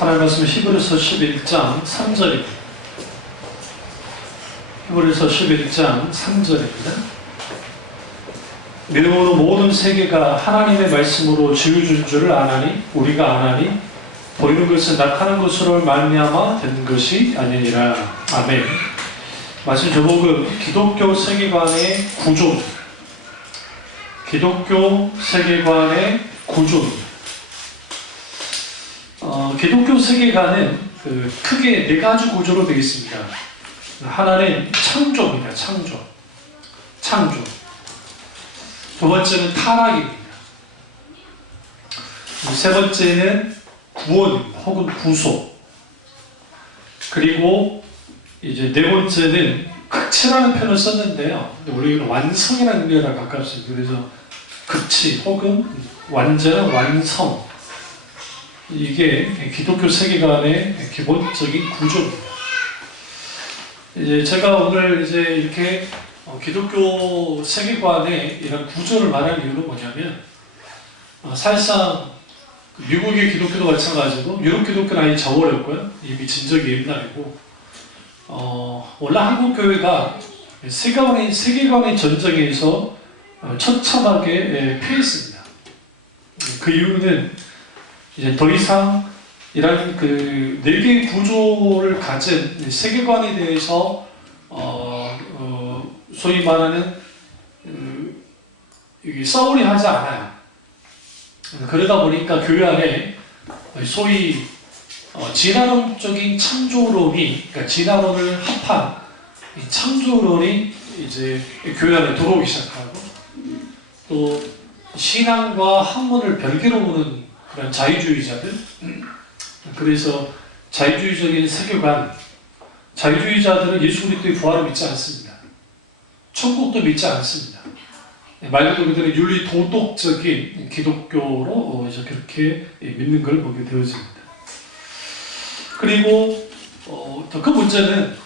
하나님 말씀 히브리서 11장 3절입니다. 히브리서 11장 3절입니다. 믿음으로 모든 세계가 하나님의 말씀으로 지어준 줄을 아나니 우리가 아나니 보이는 것은 나타난 것으로 말미암아 된 것이 아니니라. 아멘. 말씀 제목은 기독교 세계관의 구조입니다. 기독교 세계관의 구조입니다. 기독교 세계관은 크게 네 가지 구조로 되어 있습니다. 하나는 창조입니다. 창조. 두 번째는 타락입니다. 세 번째는 구원입니다. 혹은 구속. 그리고 이제 네 번째는 극치라는 표현을 썼는데요. 우리는 완성이라는 의미에 가깝습니다. 그래서 극치 혹은 완전한 완성. 이게 기독교 세계관의 기본적인 구조입니다. 이제 제가 오늘 이제 이렇게 기독교 세계관의 이런 구조를 말하는 이유는 뭐냐면, 사실상 미국의 기독교도 마찬가지고 유럽 기독교는 아예 저버렸고요. 이미 진적이 옛날이고, 원래 한국 교회가 세계관의 전쟁에서 처참하게 패했습니다. 그 이유는 이제 더 이상 이런 네 개의 구조를 가진 세계관에 대해서 소위 말하는 싸우려 하지 않아요. 그러다 보니까 교회 안에 소위 진화론적인 창조론이, 그러니까 진화론을 합한 창조론이 이제 교회 안에 들어오기 시작하고, 또 신앙과 학문을 별개로 보는 그런 자유주의자들, 그래서 자유주의적인 세계관, 자유주의자들은 예수 그리스도의 부활을 믿지 않습니다. 천국도 믿지 않습니다. 말 그대로 윤리 도덕적인 기독교로 이제 그렇게 믿는 걸 보게 되어집니다. 그리고 더 큰 문제는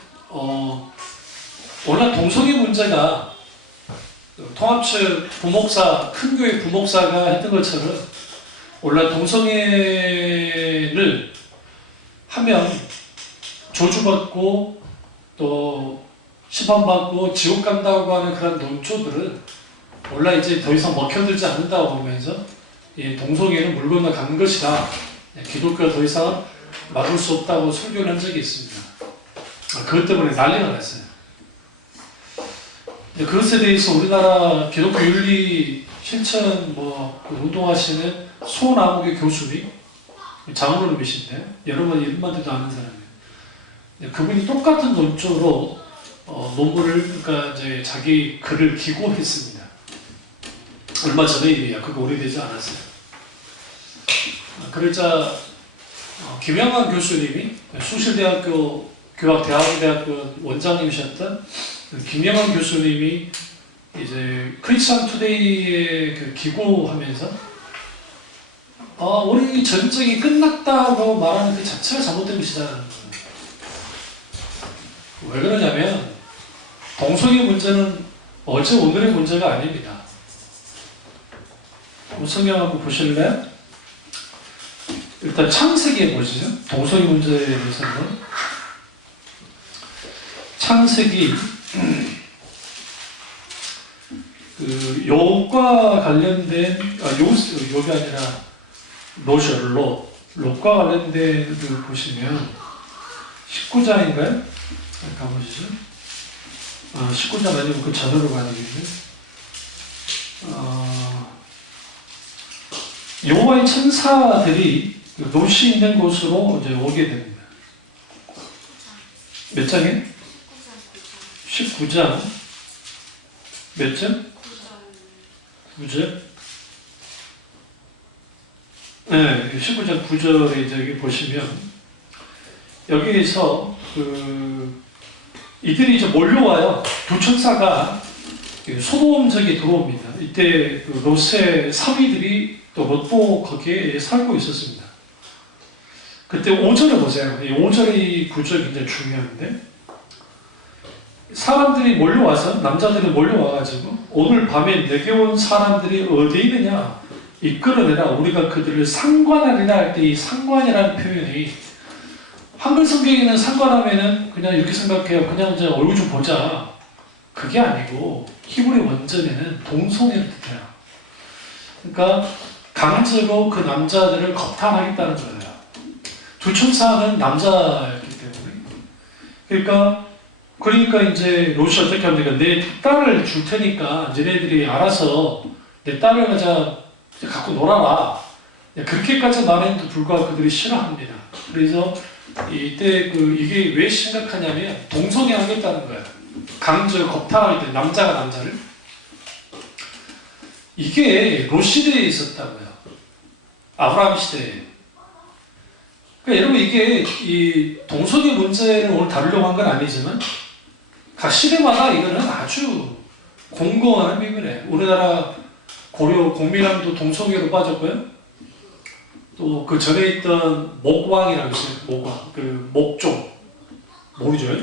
워낙 동성애 문제가 통합측 부목사, 큰 교회 부목사가 했던 것처럼 원래 동성애를 하면 저주받고 또 심판받고 지옥 간다고 하는 그런 논조들은 원래 이제 더 이상 먹혀들지 않는다고 보면서 동성애는 물 건너 가는 것이다. 기독교가 더 이상 막을 수 없다고 설교를 한 적이 있습니다. 그것 때문에 난리가 났어요. 그것에 대해서 우리나라 기독교 윤리 실천 운동하시는 소나무교 교수님, 장로님이신데 여러분 이름만 해도 아는 사람이에요. 그분이 똑같은 논조로 논문을, 그러니까 이제 자기 글을 기고했습니다. 얼마 전에 일이야. 그거 오래되지 않았어요. 그러자 김영환 교수님이 숭실대학교 교학대학원 원장님이셨던 김영환 교수님이 이제 크리스천 투데이에 기고하면서 우리 전쟁이 끝났다고 말하는 그 자체가 잘못된 것이다라는 거예요. 왜 그러냐면 동성애 문제는 어제 오늘의 문제가 아닙니다. 성경 한번 보실래요? 일단 창세기에 보시죠. 동성애 문제에 대해서는 창세기 욥과 관련된 욥이 아니라 롯과 관련된 보시면 19장인가요? 가보시죠. 19장 아니면 그 전으로 가야 되겠네. 여호와의 천사들이 롯이 있는 곳으로 이제 오게 됩니다. 몇 장에? 19장 몇 절? 9절? 네, 19장 9절에 여기 보시면 여기에서 이들이 이제 몰려와요. 두 천사가 소돔적에 들어옵니다. 이때 롯의 사위들이 또 롯도 거기에 살고 있었습니다. 그때 5절을 보세요. 이 5절의 구절이 굉장히 중요한데, 사람들이 몰려와서, 남자들이 몰려와가지고 오늘 밤에 내게 온 사람들이 어디 있느냐, 이끌어내라. 우리가 그들을 상관하리라 할 때 이 상관이라는 표현이 한글 성경에는 상관하면은 그냥 이렇게 생각해요. 그냥 이제 얼굴 좀 보자. 그게 아니고 히브리 원전에는 동성애를 뜻해요. 그러니까 강제로 그 남자들을 겁탈하겠다는 거예요. 두 천사는 남자였기 때문에. 그러니까 이제 롯이 어떻게 합니까? 내 딸을 줄 테니까 너네들이 알아서 내 딸을 갖고 놀아라. 그렇게까지 말했는데도 불구하고 그들이 싫어합니다. 그래서 이때 이게 왜 심각하냐면 동성애 하겠다는 거예요. 강제로 겁탈하기 때문에 남자가 남자를. 이게 롯 시대에 있었다고요. 아브라함 시대에. 그러니까 여러분 이게 이 동성애 문제를 오늘 다루려고 한 건 아니지만 각 시대마다 이거는 아주 공공한 혐의이에요. 우리나라 고려 공민왕도 동성애로 빠졌고요. 또 그 전에 있던 목왕이라고 있어요. 목왕. 그 목종. 모르죠?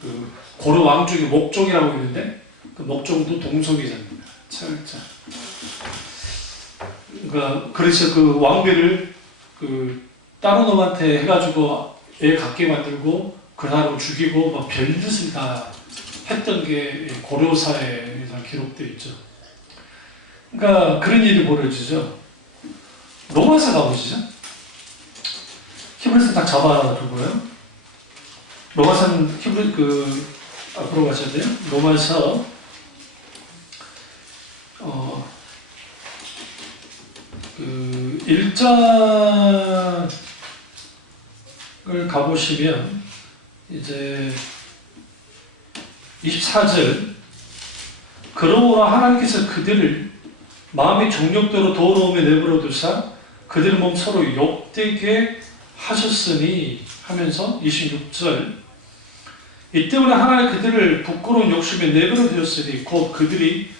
그 고려 왕 중에 목종이라고 있는데 그 목종도 동성애자입니다. 철자. 그러니까 그래서 그 왕비를 그 다른 놈한테 해가지고 애 갖게 만들고 그 사람을 죽이고 막 별짓을 다 했던 게 고려사에 기록되어 있죠. 그러니까 그런 일이 벌어지죠. 로마서 가보시죠. 히브리서 딱 잡아두고요. 로마서는 앞으로 가셔야 돼요. 로마서 1장을 가보시면 이제 24절 그러므로 하나님께서 그들을 마음의 정욕대로 더러움에 내버려 두사 그들 몸 서로 욕되게 하셨으니 하면서 26절 이 때문에 하나님 그들을 부끄러운 욕심에 내버려 두었으니 곧 그들이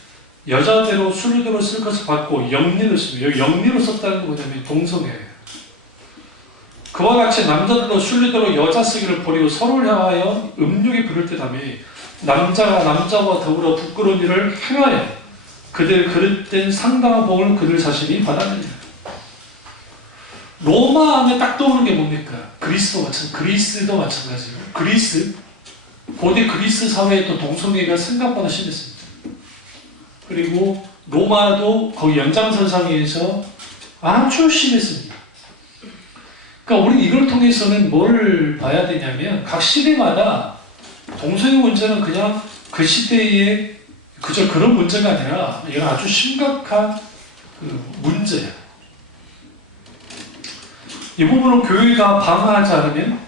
여자대로 술대로 쓸 것을 받고 영리를 씁니다. 여기 영리로 썼다는 게 뭐냐면 동성애예요. 그와 같이 남자들도 순리대로 여자 쓰기를 버리고 서로를 향하여 음욕에 부를 듯하며 남자가 남자와 더불어 부끄러운 일을 행하여 그들 그릇된 상당한 복을 그들 자신이 받았느니라. 로마 하면 딱 떠오르는 게 뭡니까? 그리스도 마찬가지고 고대 그리스 사회에 또 동성애가 생각보다 심했습니다. 그리고 로마도 거기 연장선상에서 아주 심했습니다. 그러니까 우리는 이걸 통해서는 뭘 봐야 되냐면 각 시대마다 동성애 문제는 그냥 그 시대에 그저 그런 문제가 아니라 이건 아주 심각한 문제예요. 이 부분은 교회가 방어하지 않으면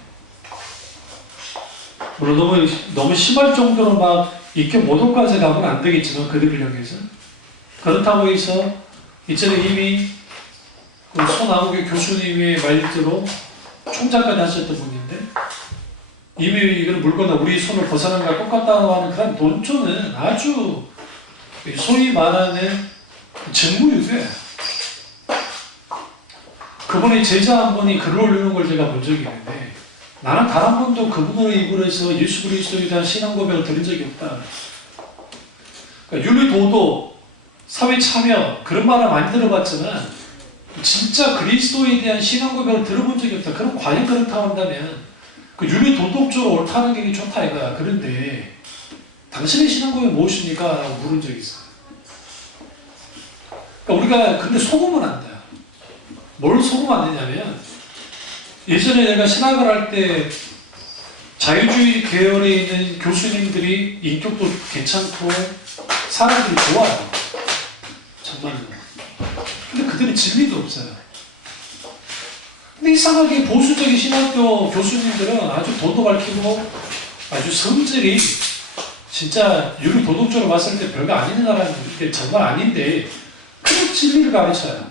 물론 너무 심할 정도로 막 이렇게 모독까지 가면 안 되겠지만 그들을 향해서 그렇다고 해서 이전에 이미 그 손아무개 교수님의 말대로 총장까지 하셨던 분인데 이미 이걸 물거나 우리 손을 벗어난 것과 똑같다고 하는 그런 논조는 아주 소위 말하는 직무유교예요. 그분의 제자 한 분이 글을 올리는 걸 제가 본 적이 있는데 나는 단 한 번도 그분의 입으로 해서 예수 그리스도에 대한 신앙 고백을 들은 적이 없다. 그러니까 윤리 도덕, 사회 참여 그런 말을 많이 들어봤지만 진짜 그리스도에 대한 신앙 고백을 들어본 적이 없다. 그럼 과연 그렇다고 한다면 그 윤리 도덕적으로 옳다는 게 좋다 이거야. 그런데 당신의 신앙 고백이 무엇입니까? 라고 물은 적이 있어요. 그러니까 우리가 근데 속으면 안 돼요. 뭘 속으면 안 되냐면 예전에 내가 신학을 할 때 자유주의 계열에 있는 교수님들이 인격도 괜찮고 사람들이 좋아요. 정말로. 근데 그들은 진리도 없어요. 근데 이상하게 보수적인 신학교 교수님들은 아주 돈도 밝히고 아주 성질이 진짜 윤리 도덕적으로 봤을 때 별거 아닌 사람인 게 정말 아닌데 그런 진리를 가르쳐요.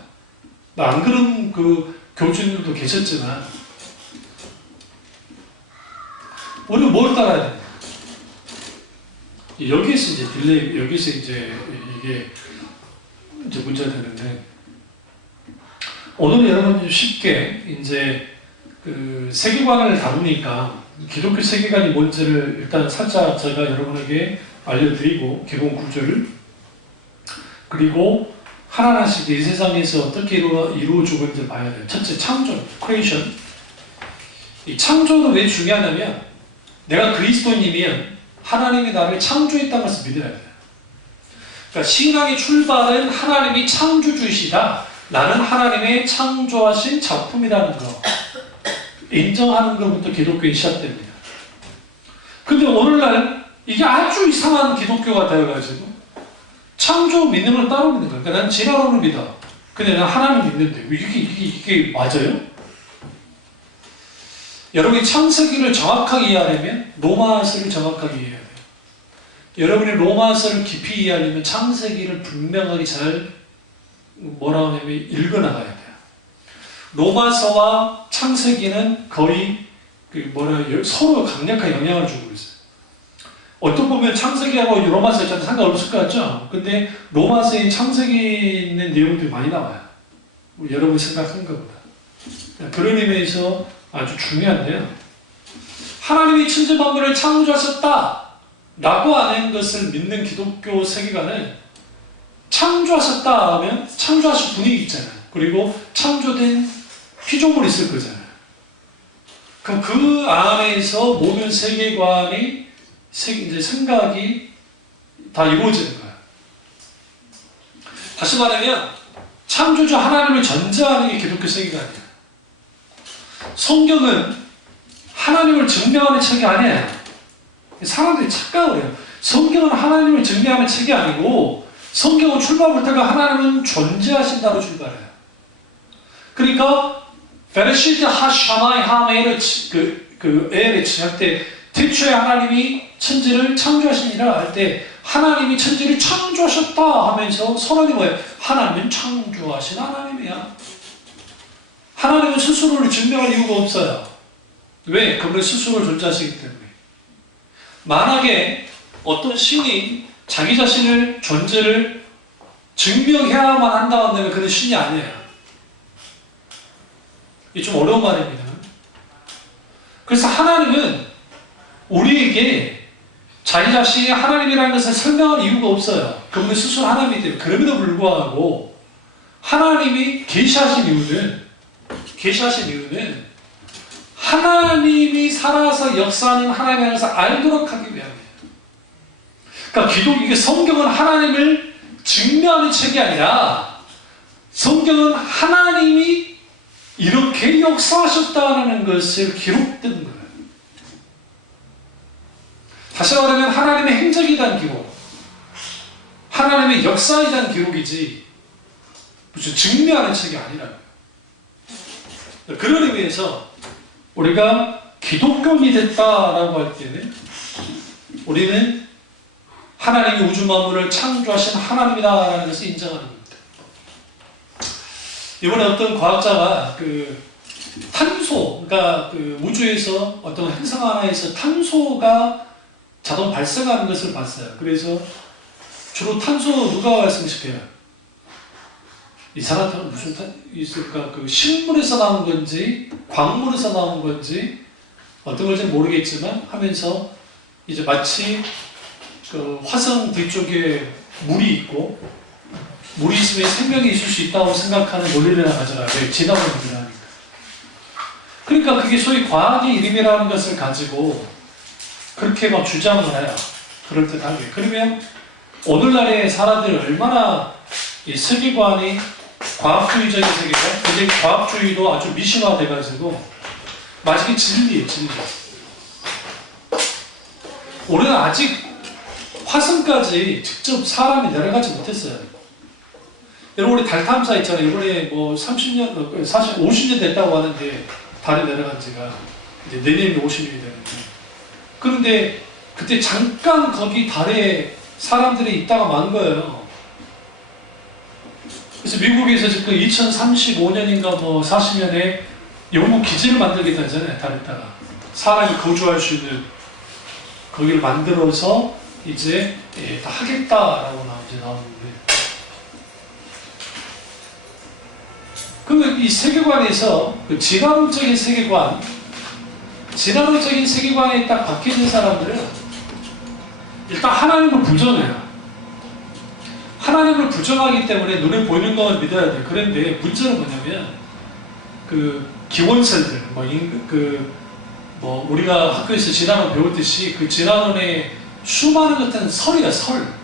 안 그런 그 교수님들도 계셨지만 우리는 뭘 따라야 돼? 여기에서 이제 여기서 이제 이게 이제 문제가 되는데 오늘 여러분 쉽게 이제 그 세계관을 다루니까 기독교 세계관이 뭔지를 일단 살짝 제가 여러분에게 알려드리고 기본 구조를 그리고 하나하나씩 이 세상에서 어떻게 이루어지고 있는지 봐야 돼요. 첫째, 창조, 크리에이션. 이 창조는 왜 중요하냐면 내가 그리스도인이면 하나님이 나를 창조했다는 것을 믿어야 돼요. 그러니까 신앙의 출발은 하나님이 창조주이시다. 나는 하나님의 창조하신 작품이라는 거 인정하는 것부터 기독교에 시작됩니다. 근데 오늘날 이게 아주 이상한 기독교가 되어가지고 창조 믿는 걸 따로 믿는 거야. 그러니까 난 진화론을 믿어. 근데 난 하나님 믿는데 이게 맞아요? 여러분이 창세기를 정확하게 이해하려면 로마서를 정확하게 이해해야 돼요. 여러분이 로마서를 깊이 이해하려면 창세기를 분명하게 잘 뭐라고 하냐면 읽어나가야 돼요. 로마서와 창세기는 거의 서로 강력한 영향을 주고 있어요. 어떻게 보면 창세기하고 로마서 있잖아요. 상관없을 것 같죠? 근데 로마서에 창세기에 있는 내용들이 많이 나와요. 여러분이 생각한 것보다. 그런 의미에서 아주 중요한데요. 하나님이 천지 만물을 창조하셨다 라고 하는 것을 믿는 기독교 세계관은 창조하셨다 하면 창조하신 분이 있잖아요. 그리고 창조된 피조물이 있을 거잖아요. 그럼 그 안에서 모든 세계관이 이제 생각이 다 이루어지는 거예요. 다시 말하면 창조주 하나님을 전제하는 게 기독교 세계관이에요. 성경은 하나님을 증명하는 책이 아니에요. 사람들이 착각을 해요. 성경은 하나님을 증명하는 책이 아니고 성경은 출발부터가 하나님은 존재하신다로 출발해요. 그러니까 베레시트 하샤마이 하메를 에를 할 때 태초에 하나님이 천지를 창조하시니라 할 때 하나님이 천지를 창조하셨다 하면서 선언이 뭐예요? 하나님은 창조하신 하나님이야. 하나님은 스스로를 증명할 이유가 없어요. 왜? 그분은 스스로를 존재하시기 때문에. 만약에 어떤 신이 자기 자신을 존재를 증명해야만 한다 한다면 그는 신이 아니에요. 이게 좀 어려운 말입니다. 그래서 하나님은 우리에게 자기 자신이 하나님이라는 것을 설명할 이유가 없어요. 그분은 스스로 하나님이기 때문에. 그럼에도 불구하고 하나님이 계시하신 이유는 하나님이 살아서 역사하는 하나님의 것을 알도록 하기 위함이에요. 그러니까 이게 성경은 하나님을 증명하는 책이 아니라 성경은 하나님이 이렇게 역사하셨다는 것을 기록된 거예요. 다시 말하면 하나님의 행적에 대한 기록, 하나님의 역사에 대한 기록이지 무슨 증명하는 책이 아니라고요. 그런 의미에서 우리가 기독교인이 됐다라고 할 때는 우리는 하나님이 우주 만물을 창조하신 하나님이다라는 것을 인정하는 겁니다. 이번에 어떤 과학자가 탄소, 그러니까 우주에서 어떤 행성 하나에서 탄소가 자동 발생하는 것을 봤어요. 그래서 주로 탄소 누가 발생시켜요? 이산화탄소 무슨 있을까? 식물에서 나온 건지 광물에서 나온 건지 어떤 건지 모르겠지만 하면서 이제 마치 화성 뒤쪽에 물이 있고 물이 있으면 생명이 있을 수 있다고 생각하는 논리를 가져가요. 진화론 논리라니까. 그러니까 그게 소위 과학의 이름이라는 것을 가지고 그렇게 막 주장을 해요. 그럴듯하게. 그러면 오늘날의 사람들이 얼마나 이 세계관이 과학주의적인 세계관, 근데 과학주의도 아주 미신화돼가지고 마치 진리예요, 진리. 우리는 아직 화성까지 직접 사람이 내려가지 못했어요. 여러분, 우리 달 탐사 있잖아요. 이번에 뭐 30년, 사실 50년 됐다고 하는데 달에 내려간 지가 이제 내년이 50년이 되는데. 그런데 그때 잠깐 거기 달에 사람들이 있다가 만 거예요. 그래서 미국에서 지금 2035년인가 뭐 40년에 영국 기지를 만들겠다 하잖아요. 달에다가 사람이 거주할 수 있는 거기를 만들어서 이제 다 하겠다라고 나오는데, 그러면 이 세계관에서 진화론적인 세계관에 딱 박혀있는 사람들은 일단 하나님을 부정해요. 하나님을 부정하기 때문에 눈에 보이는 것만 믿어야 돼. 그런데 문제는 뭐냐면 그 기원설들 뭐 우리가 학교에서 진화론 배웠듯이 그 진화론의 수많은 것들은 설이야, 설.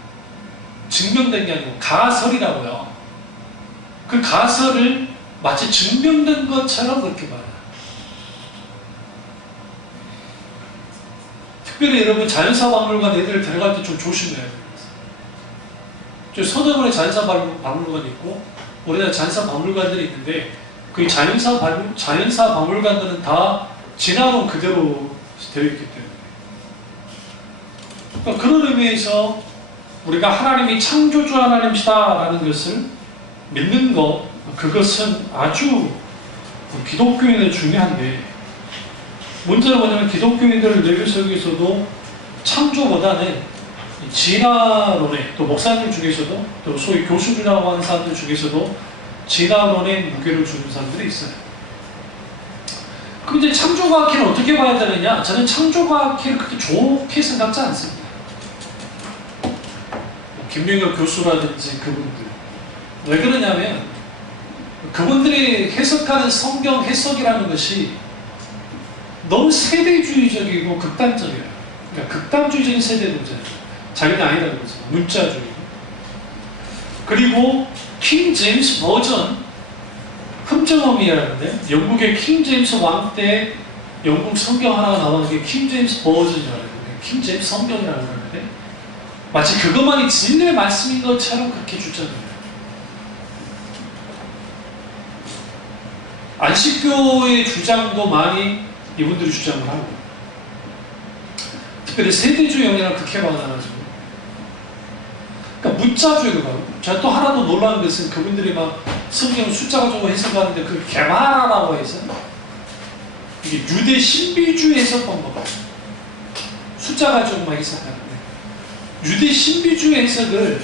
증명된 게 아니고 가설이라고요. 그 가설을 마치 증명된 것처럼 그렇게 봐요. 특별히 여러분 자연사 박물관 애들 데려갈 때 좀 조심해야 돼요. 저 서대문에 자연사 박물관이 있고 우리나라 자연사 박물관들이 있는데 그 자연사 박물관들은 다 진화론 그대로 되어 있기 때문에 그러니까 그런 의미에서 우리가 하나님이 창조주 하나님이시다라는 것을 믿는 것 그것은 아주 기독교인의 중요한데 문제는 뭐냐면 기독교인들 내교 속에서도 창조보다는 진화론에 또 목사님 중에서도 또 소위 교수라고 하는 사람들 중에서도 진화론에 무게를 주는 사람들이 있어요. 그럼 이제 창조과학회는 어떻게 봐야 되느냐? 저는 창조과학회를 그렇게 좋게 생각지 않습니다. 김명혁 교수라든지 그분들 왜 그러냐면 그분들이 해석하는 성경 해석이라는 것이 너무 세대주의적이고 극단적이에요. 그러니까 극단주의적인 세대론자예요. 자기는 아니라는 거죠. 문자주의. 그리고 킹 제임스 버전 흠정음이라는데 영국의 킹 제임스 왕 때 영국 성경 하나가 나오는 게 킹 제임스 버전이라고 해요. 킹 제임스 성경이라고 하는데 마치 그것만이 진리의 말씀인 것처럼 그렇게 주장해요. 안식교의 주장도 많이 이분들이 주장을 하고 특별히 세대주의 영향을 극해 받아가지고 그러니까 문자주의로 가고 제가 또 하나 더 놀라운 것은 그분들이 막 성경 숫자 가지고 해석하는데 그 개마라라고 해서 이게 유대 신비주의 해석 방법 숫자 가지고 막 해석하는데 유대 신비주의 해석을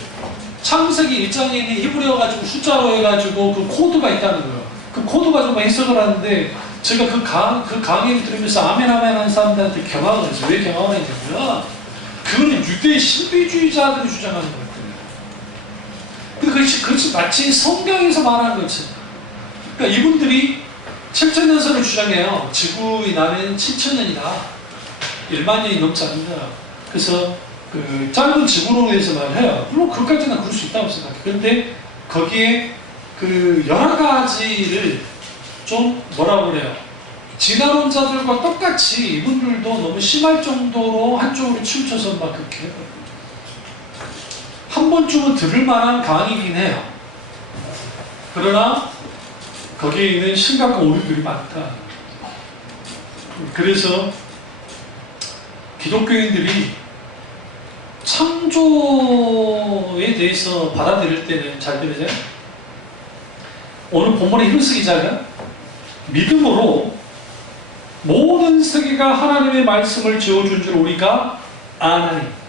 창세기 1장에 있는 히브리어 가지고 숫자로 해가지고 그 코드가 있다는 거예요. 그 코드 가지고 막 해석을 하는데 제가 그 강의를 들으면서 아멘 하는 사람들한테 경악을 했어요. 왜 경악을 했냐면 그거는 유대 신비주의자들이 주장하는 것들이에요. 그것이 마치 성경에서 말하는 것처럼 그러니까 이분들이 7,000년설을 주장해요. 지구의 나이는 7,000년이다. 1만 년이 넘지 않는다. 그래서 그 짧은 지구론에 대해서 말해요. 물론 그것까지는 그럴 수 있다고 생각해요. 그런데 거기에 그 여러 가지를 좀 뭐라고 그래요? 진화론자들과 똑같이 이분들도 너무 심할 정도로 한쪽으로 치우쳐서 막 그렇게 해요. 한 번쯤은 들을 만한 강의이긴 해요. 그러나 거기에 있는 심각한 오류들이 많다. 그래서 기독교인들이 창조에 대해서 받아들일 때는 잘 들으세요? 오늘 본문의 히브리서 기자가 믿음으로 모든 세계가 하나님의 말씀을 지어준 줄 우리가 아나니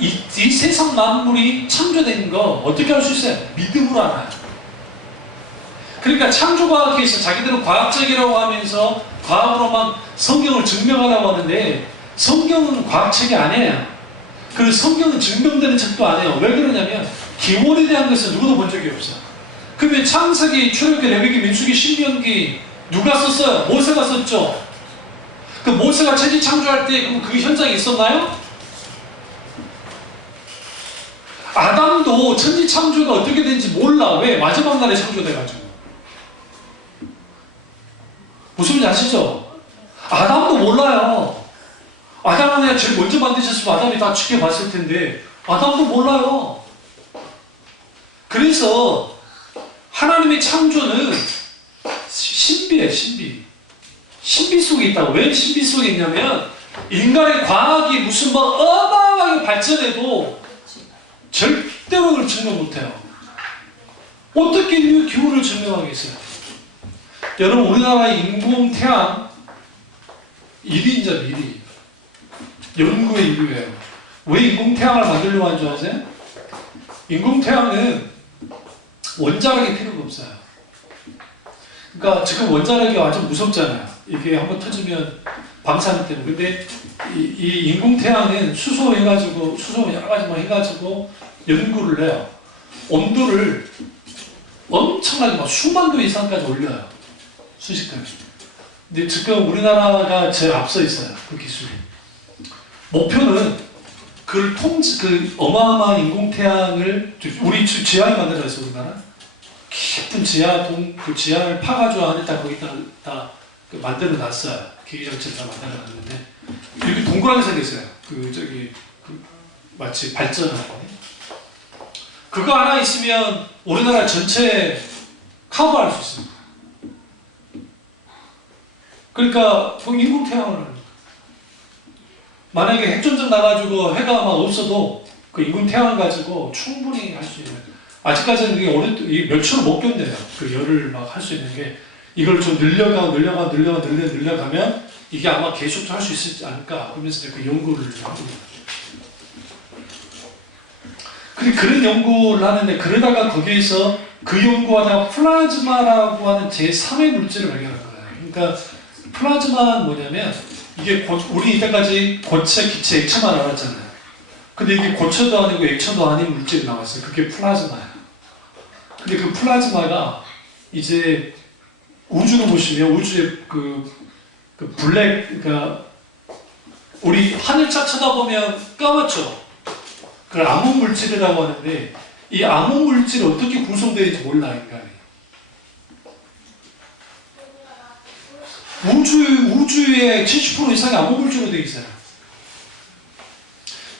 이 세상 만물이 창조된 거 어떻게 할 수 있어요? 믿음으로 알아요. 그러니까 창조과학에서 자기들은 과학적이라고 하면서 과학으로만 성경을 증명하라고 하는데 성경은 과학책이 아니에요. 그리고 성경은 증명되는 책도 아니에요. 왜 그러냐면 기원에 대한 것은 누구도 본 적이 없어요. 그러면 창세기, 출애굽기, 레위기, 민수기, 신명기 누가 썼어요? 모세가 썼죠. 그 모세가 천지 창조할 때 그럼 그 현장이 있었나요? 아담도 천지 창조가 어떻게 된지 몰라. 왜? 마지막 날에 창조돼가지고. 무슨 말인지 아시죠? 아담도 몰라요. 아담은 그냥 제일 먼저 만드셨으면 아담이 다 지켜봤을 텐데 아담도 몰라요. 그래서 하나님의 창조는 신비예요. 신비 속에 있다고. 왜 신비 속에 있냐면 인간의 과학이 무슨 뭐 어마어마하게 발전해도 절대로 그걸 증명 못해요. 어떻게 기후를 증명하겠어요? 여러분 우리나라의 인공태양 1위인자 1위 연구의 1위예요. 왜 인공태양을 만들려고 하는 줄 아세요? 인공태양은 원자력이 필요가 없어요. 그러니까 지금 원자력이 완전 무섭잖아요. 이게 한번 터지면 방사능 때문에. 근데 이 인공태양은 수소해가지고, 수소 여러 가지 뭐 해가지고 연구를 해요. 온도를 엄청나게 막 수만 도 이상까지 올려요. 순식간에. 근데 지금 우리나라가 제일 앞서 있어요. 그 기술이. 목표는 그 어마어마한 인공태양을 우리 지하에 만들어졌어요. 우리나라. 깊은 그 지하를 파가지고 안에다 거기다 다 만들어 놨어요. 기계장치를 다 만들어 놨는데 이렇게 동그랗게 생겼어요. 마치 발전하고. 그거 하나 있으면 우리나라 전체 커버할 수 있습니다. 그러니까 인공태양을 하는 거예요. 만약에 핵전쟁 나가지고 해가 막 없어도 그 인공태양을 가지고 충분히 할 수 있는. 아직까지는 그게 몇 초를 못 견뎌요. 그 열을 막 할 수 있는 게. 이걸 좀 늘려가면 이게 아마 계속 할 수 있지 않을까 그러면서 그 연구를 합니다. 근데 그런 연구를 하는데 그러다가 거기에서 그 연구하다가 플라즈마라고 하는 제3의 물질을 발견한 거예요. 그러니까 플라즈마는 뭐냐면 이게 우리 이때까지 고체, 기체, 액체만 알았잖아요. 근데 이게 고체도 아니고 액체도 아닌 물질이 나왔어요. 그게 플라즈마예요. 근데 그 플라즈마가 이제 우주로 보시면 우주의 그 블랙, 그러니까 우리 하늘차 쳐다보면 까맣죠? 그걸 암흑 물질이라고 하는데 이 암흑 물질이 어떻게 구성되어 있는지 몰라, 인간이. 우주의 70% 이상이 암흑 물질로 되어 있어요.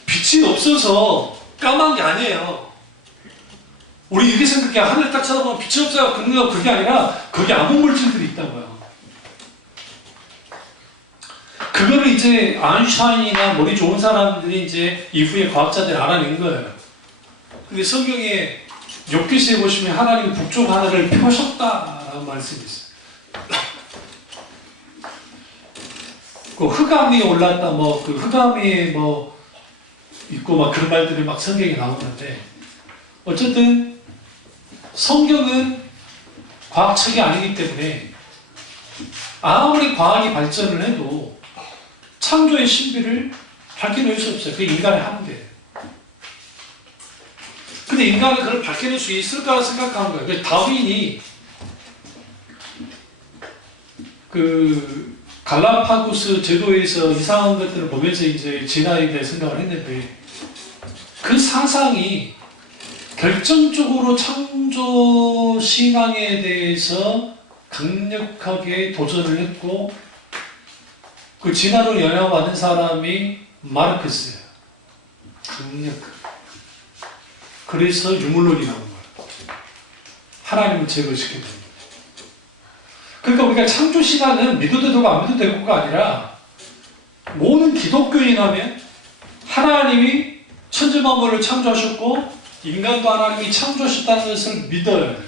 빛이 없어서 까만 게 아니에요. 우리 이렇게 생각해. 하늘 딱 쳐다보면 빛이 없어요. 그게 아니라 거기 암흑 물질들이 있다고요. 그거를 이제 아인슈타인이나 머리 좋은 사람들이 이제 이후에 과학자들이 알아낸 거예요. 근데 성경에 욥기서에 보시면 하나님이 북쪽 하늘을 펴셨다라는 말씀이 있어요. 그 흑암이 올랐다, 그 흑암이 있고 막 그런 말들이 막 성경에 나오는데 어쨌든 성경은 과학책이 아니기 때문에 아무리 과학이 발전을 해도 창조의 신비를 밝혀낼 수 없어요. 그게 인간의 한계예요. 근데 인간이 그걸 밝혀낼 수 있을까 생각하는 거예요. 그래서 다윈이 그 갈라파고스 제도에서 이상한 것들을 보면서 이제 진화에 대해 생각을 했는데 그 사상이 결정적으로 창조 신앙에 대해서 강력하게 도전을 했고 그 진화로 영향받은 사람이 마르크스예요. 강력하게. 그래서 유물론이 나온 거예요. 하나님을 제거시키는 거예요. 그러니까 우리가 창조 신앙은 믿어도 되고 안 믿어도 되고가 아니라 모든 기독교인하면 하나님이 천지만물을 창조하셨고 인간도 하나님이 창조하셨다는 것을 믿어야 돼요.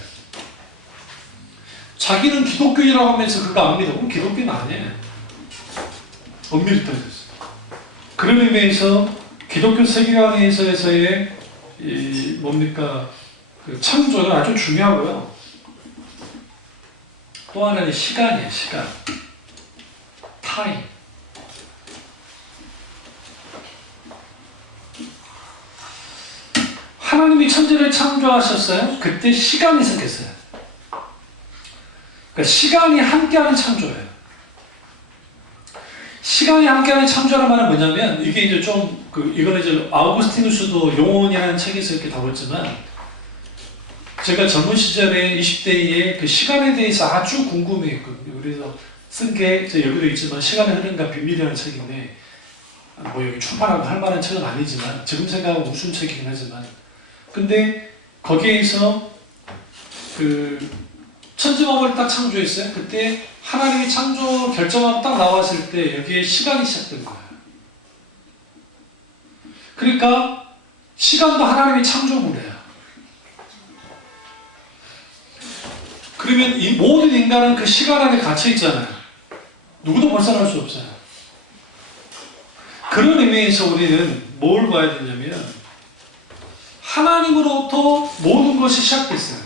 자기는 기독교인이라고 하면서 그거 안 믿어. 그럼 기독교인 아니에요. 엄밀히 따졌어요. 그런 의미에서 기독교 세계관에서의 그 창조는 아주 중요하고요. 또 하나는 시간이에요. 시간. 타임. 하나님이 천지를 창조하셨어요. 그때 시간이 생겼어요. 그러니까 시간이 함께하는 창조예요. 시간이 함께하는 창조라는 말은 뭐냐면 이게 이제 이거는 이제 아우구스티누스도 영혼이라는 책에서 이렇게 다뤘지만 제가 젊은 시절에 20대에 그 시간에 대해서 아주 궁금해했거든요. 그래서 쓴 게 여기도 있지만 시간의 흐름과 비밀이라는 책인데 여기 출판하고 할 만한 책은 아니지만 지금 생각하면 무슨 책이긴 하지만 근데 거기에서 그 천지만물을 딱 창조했어요. 그때 하나님이 창조 결정하고 딱 나왔을 때 여기에 시간이 시작된 거예요. 그러니까 시간도 하나님이 창조물이에요. 그러면 이 모든 인간은 그 시간 안에 갇혀 있잖아요. 누구도 벗어날 수 없어요. 그런 의미에서 우리는 뭘 봐야 되냐면 하나님으로부터 모든 것이 시작됐어요.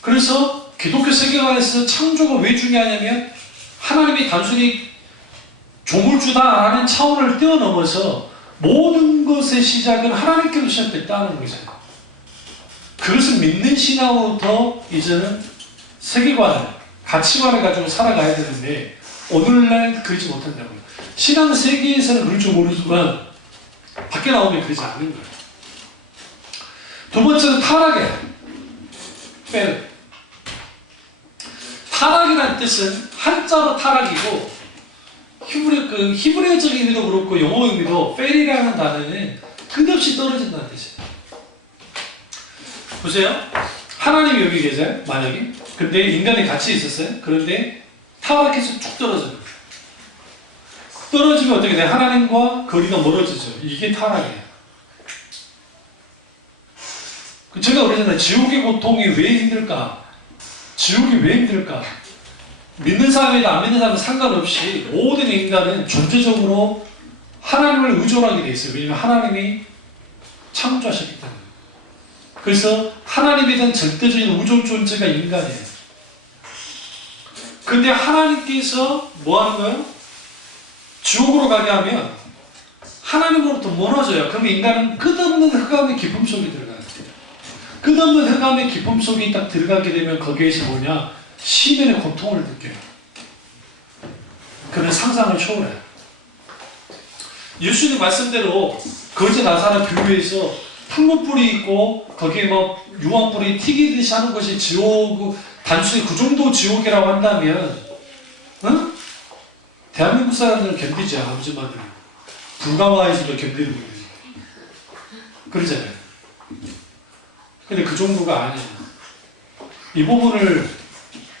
그래서 기독교 세계관에서 창조가 왜 중요하냐면 하나님이 단순히 조물주다라는 차원을 뛰어넘어서 모든 것의 시작은 하나님께로 시작됐다는 거잖아요. 그것을 믿는 신앙으로부터 이제는 세계관을, 가치관을 가지고 살아가야 되는데 오늘날 그러지 못한다고요. 신앙 세계에서는 그럴 줄 모르지만 밖에 나오면 그러지 않는 거예요. 두 번째는 타락이에요. 빼. 타락이라는 뜻은 한자로 타락이고 히브리어적인 의미도 그렇고 영어 의미도 펠이라는 단어는 끝없이 떨어진다는 뜻이에요. 보세요. 하나님이 여기 계세요. 만약에. 근데 인간이 같이 있었어요. 그런데 타락해서 쭉 떨어져요. 떨어지면 어떻게 돼요? 하나님과 거리가 멀어지죠. 이게 타락이에요. 제가 그러잖아요. 지옥의 고통이 왜 힘들까? 지옥이 왜 힘들까? 믿는 사람이나 안 믿는 사람은 상관없이 모든 인간은 존재적으로 하나님을 의존하게 돼 있어요. 왜냐하면 하나님이 창조하셨기 때문에. 그래서 하나님에 대한 절대적인 우존 존재가 인간이에요. 그런데 하나님께서 뭐 하는 거예요? 지옥으로 가게 하면 하나님으로부터 멀어져요. 그러면 인간은 끝없는 흑암의 기쁨 속에 들어가요. 끝없는 흑암의 기쁨 속에 딱 들어가게 되면 거기에서 뭐냐? 시면의 고통을 느껴요. 그는 상상을 초월해요. 예수님 말씀대로 거지 나사를 비유해서 풀무불이 있고 거기에 뭐 유황불이 튀기듯이 하는 것이 지옥, 단순히 그 정도 지옥이라고 한다면 응? 대한민국 사람들은 견디지 아버지만들 불가마에서도 견디는 거예요. 그러잖아요. 근데 그 정도가 아니에요. 이 부분을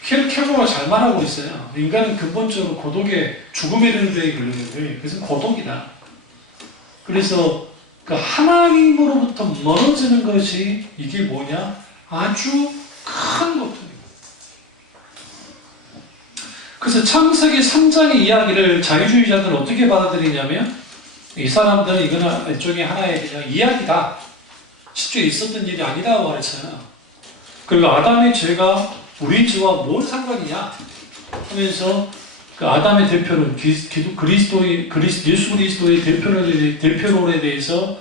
캐로가 잘 말하고 있어요. 인간은 근본적으로 고독에 죽음에 이르는 데에 걸렸는데 그것은 고독이다. 그래서 그 하나님으로부터 멀어지는 것이 이게 뭐냐? 아주 큰 고통입니다. 그래서 창세기 3장의 이야기를 자유주의자들은 어떻게 받아들이냐면 이 사람들은 이거는 일종의 하나의 그냥 이야기다. 실제 있었던 일이 아니다고 말했잖아요. 그리고 아담의 죄가 우리 죄와 뭔 상관이냐 하면서 그 아담의 대표론, 예수 그리스도의 대표론에 대해서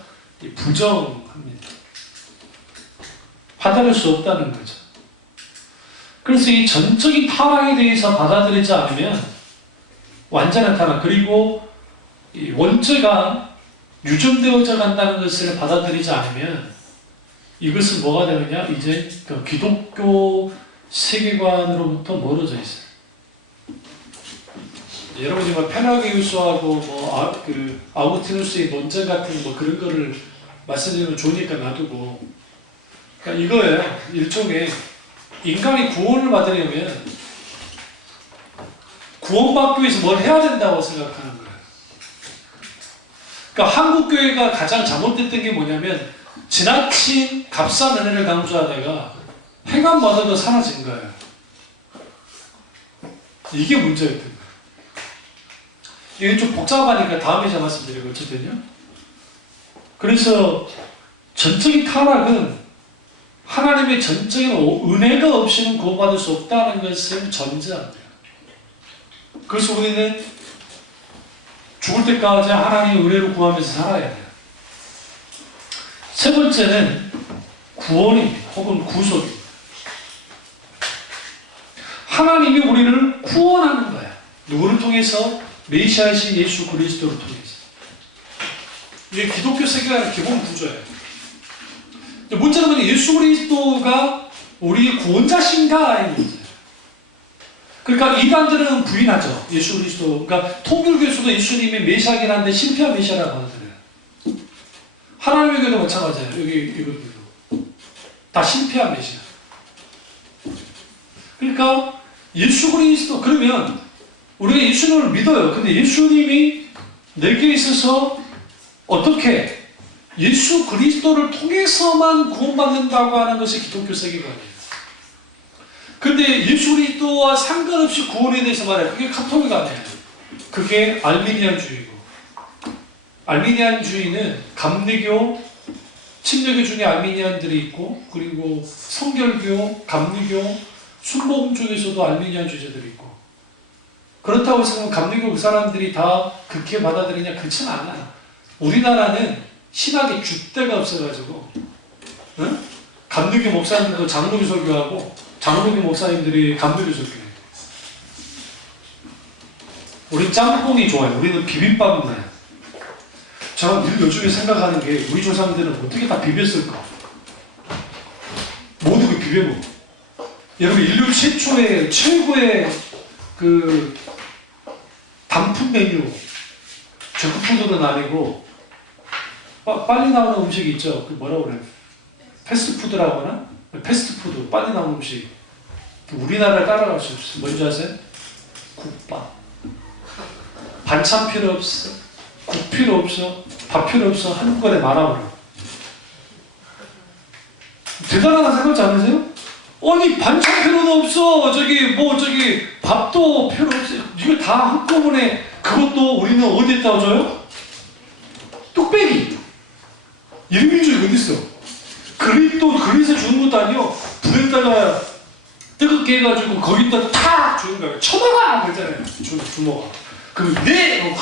부정합니다. 받아들일 수 없다는 거죠. 그래서 이 전적인 타락에 대해서 받아들이지 않으면 완전한 타락, 그리고 이 원죄가 유전되어져 간다는 것을 받아들이지 않으면 이것은 뭐가 되느냐? 이제 그 기독교 세계관으로부터 멀어져 있어요. 여러분이 뭐 페나기우스하고 뭐 아우구스티누스의 논쟁 같은 뭐 그런 거를 말씀드리면 좋으니까 놔두고, 그러니까 이거예요. 일종의 인간이 구원을 받으려면 구원받기 위해서 뭘 해야 된다고 생각하는 거예요. 그러니까 한국교회가 가장 잘못됐던 게 뭐냐면 지나친 값싼 은혜를 강조하다가 행함마다도 사라진 거예요. 이게 문제였던 거예요. 이게 좀 복잡하니까 다음에 제가 말씀드리고 어쨌든요. 그래서 전적인 타락은 하나님의 전적인 은혜가 없이는 구원받을 수 없다는 것을 전제합니다. 그래서 우리는 죽을 때까지 하나님의 은혜로 구하면서 살아야 돼요. 세 번째는 구원입니다. 혹은 구속입니다. 하나님이 우리를 구원하는 거예요. 누구를 통해서? 메시아이신 예수 그리스도를 통해서. 이게 기독교 세계관의 기본 구조예요. 문제는 뭐냐? 예수 그리스도가 우리의 구원자신가? 이 문제예요. 그러니까 이단들은 부인하죠. 예수 그리스도. 그러니까 통일교에서도 예수님이 메시아긴 한데 실패한 메시아라고 하더래요. 하나님의 교회도 마찬가지예요. 이것도 다 실패한 메시아. 그러니까 예수 그리스도, 그러면 우리가 예수님을 믿어요. 근데 예수님이 내게 있어서 어떻게 예수 그리스도를 통해서만 구원받는다고 하는 것이 기독교 세계관이에요. 근데 예수 그리스도와 상관없이 구원에 대해서 말해요. 그게 카톨릭 아니에요. 그게 알미니안주의고, 알미니안주의는 감리교, 침례교 중에 알미니안들이 있고, 그리고 성결교, 감리교, 순복음 쪽에서도 알미니안주의자들이 있고, 그렇다고 해서 감리교 그 사람들이 다 그렇게 받아들이냐? 그렇지는 않아요. 우리나라는 신학의 줏대가 없어가지고, 응? 감리교 목사님들도 장로교 설교하고 장로교 목사님들이 감리교 설교해요. 우리 짬뽕이 좋아요. 우리는 비빔밥은 나요. 제가 늘 요즘에 생각하는 게 우리 조상들은 어떻게 다 비볐을까? 모두 그 비벼먹어. 여러분 인류 최초의 최고의 그 단품 메뉴 저크푸드는 아니고 빨리 나오는 음식이 있죠. 그 뭐라고 그래요? 패스트푸드라고 하나? 패스트푸드 빨리 나오는 음식. 우리나라를 따라갈 수 없어요. 뭔지 아세요? 국밥. 반찬 필요 없어. 국 필요 없어. 밥 필요 없어. 한꺼번에 말아버려. 대단하다 생각지 않으세요? 아니 반찬 필요도 없어. 저기 밥도 필요 없어. 이거 다 한꺼번에. 그것도 우리는 어디에다 줘요? 뚝배기. 일민족이 어딨어? 그릇에 주는 것도 아니요. 불에다가 뜨겁게 해가지고 거기다 탁 주는 거예요. 쳐다가 그러잖아요. 주먹아. 그럼 네!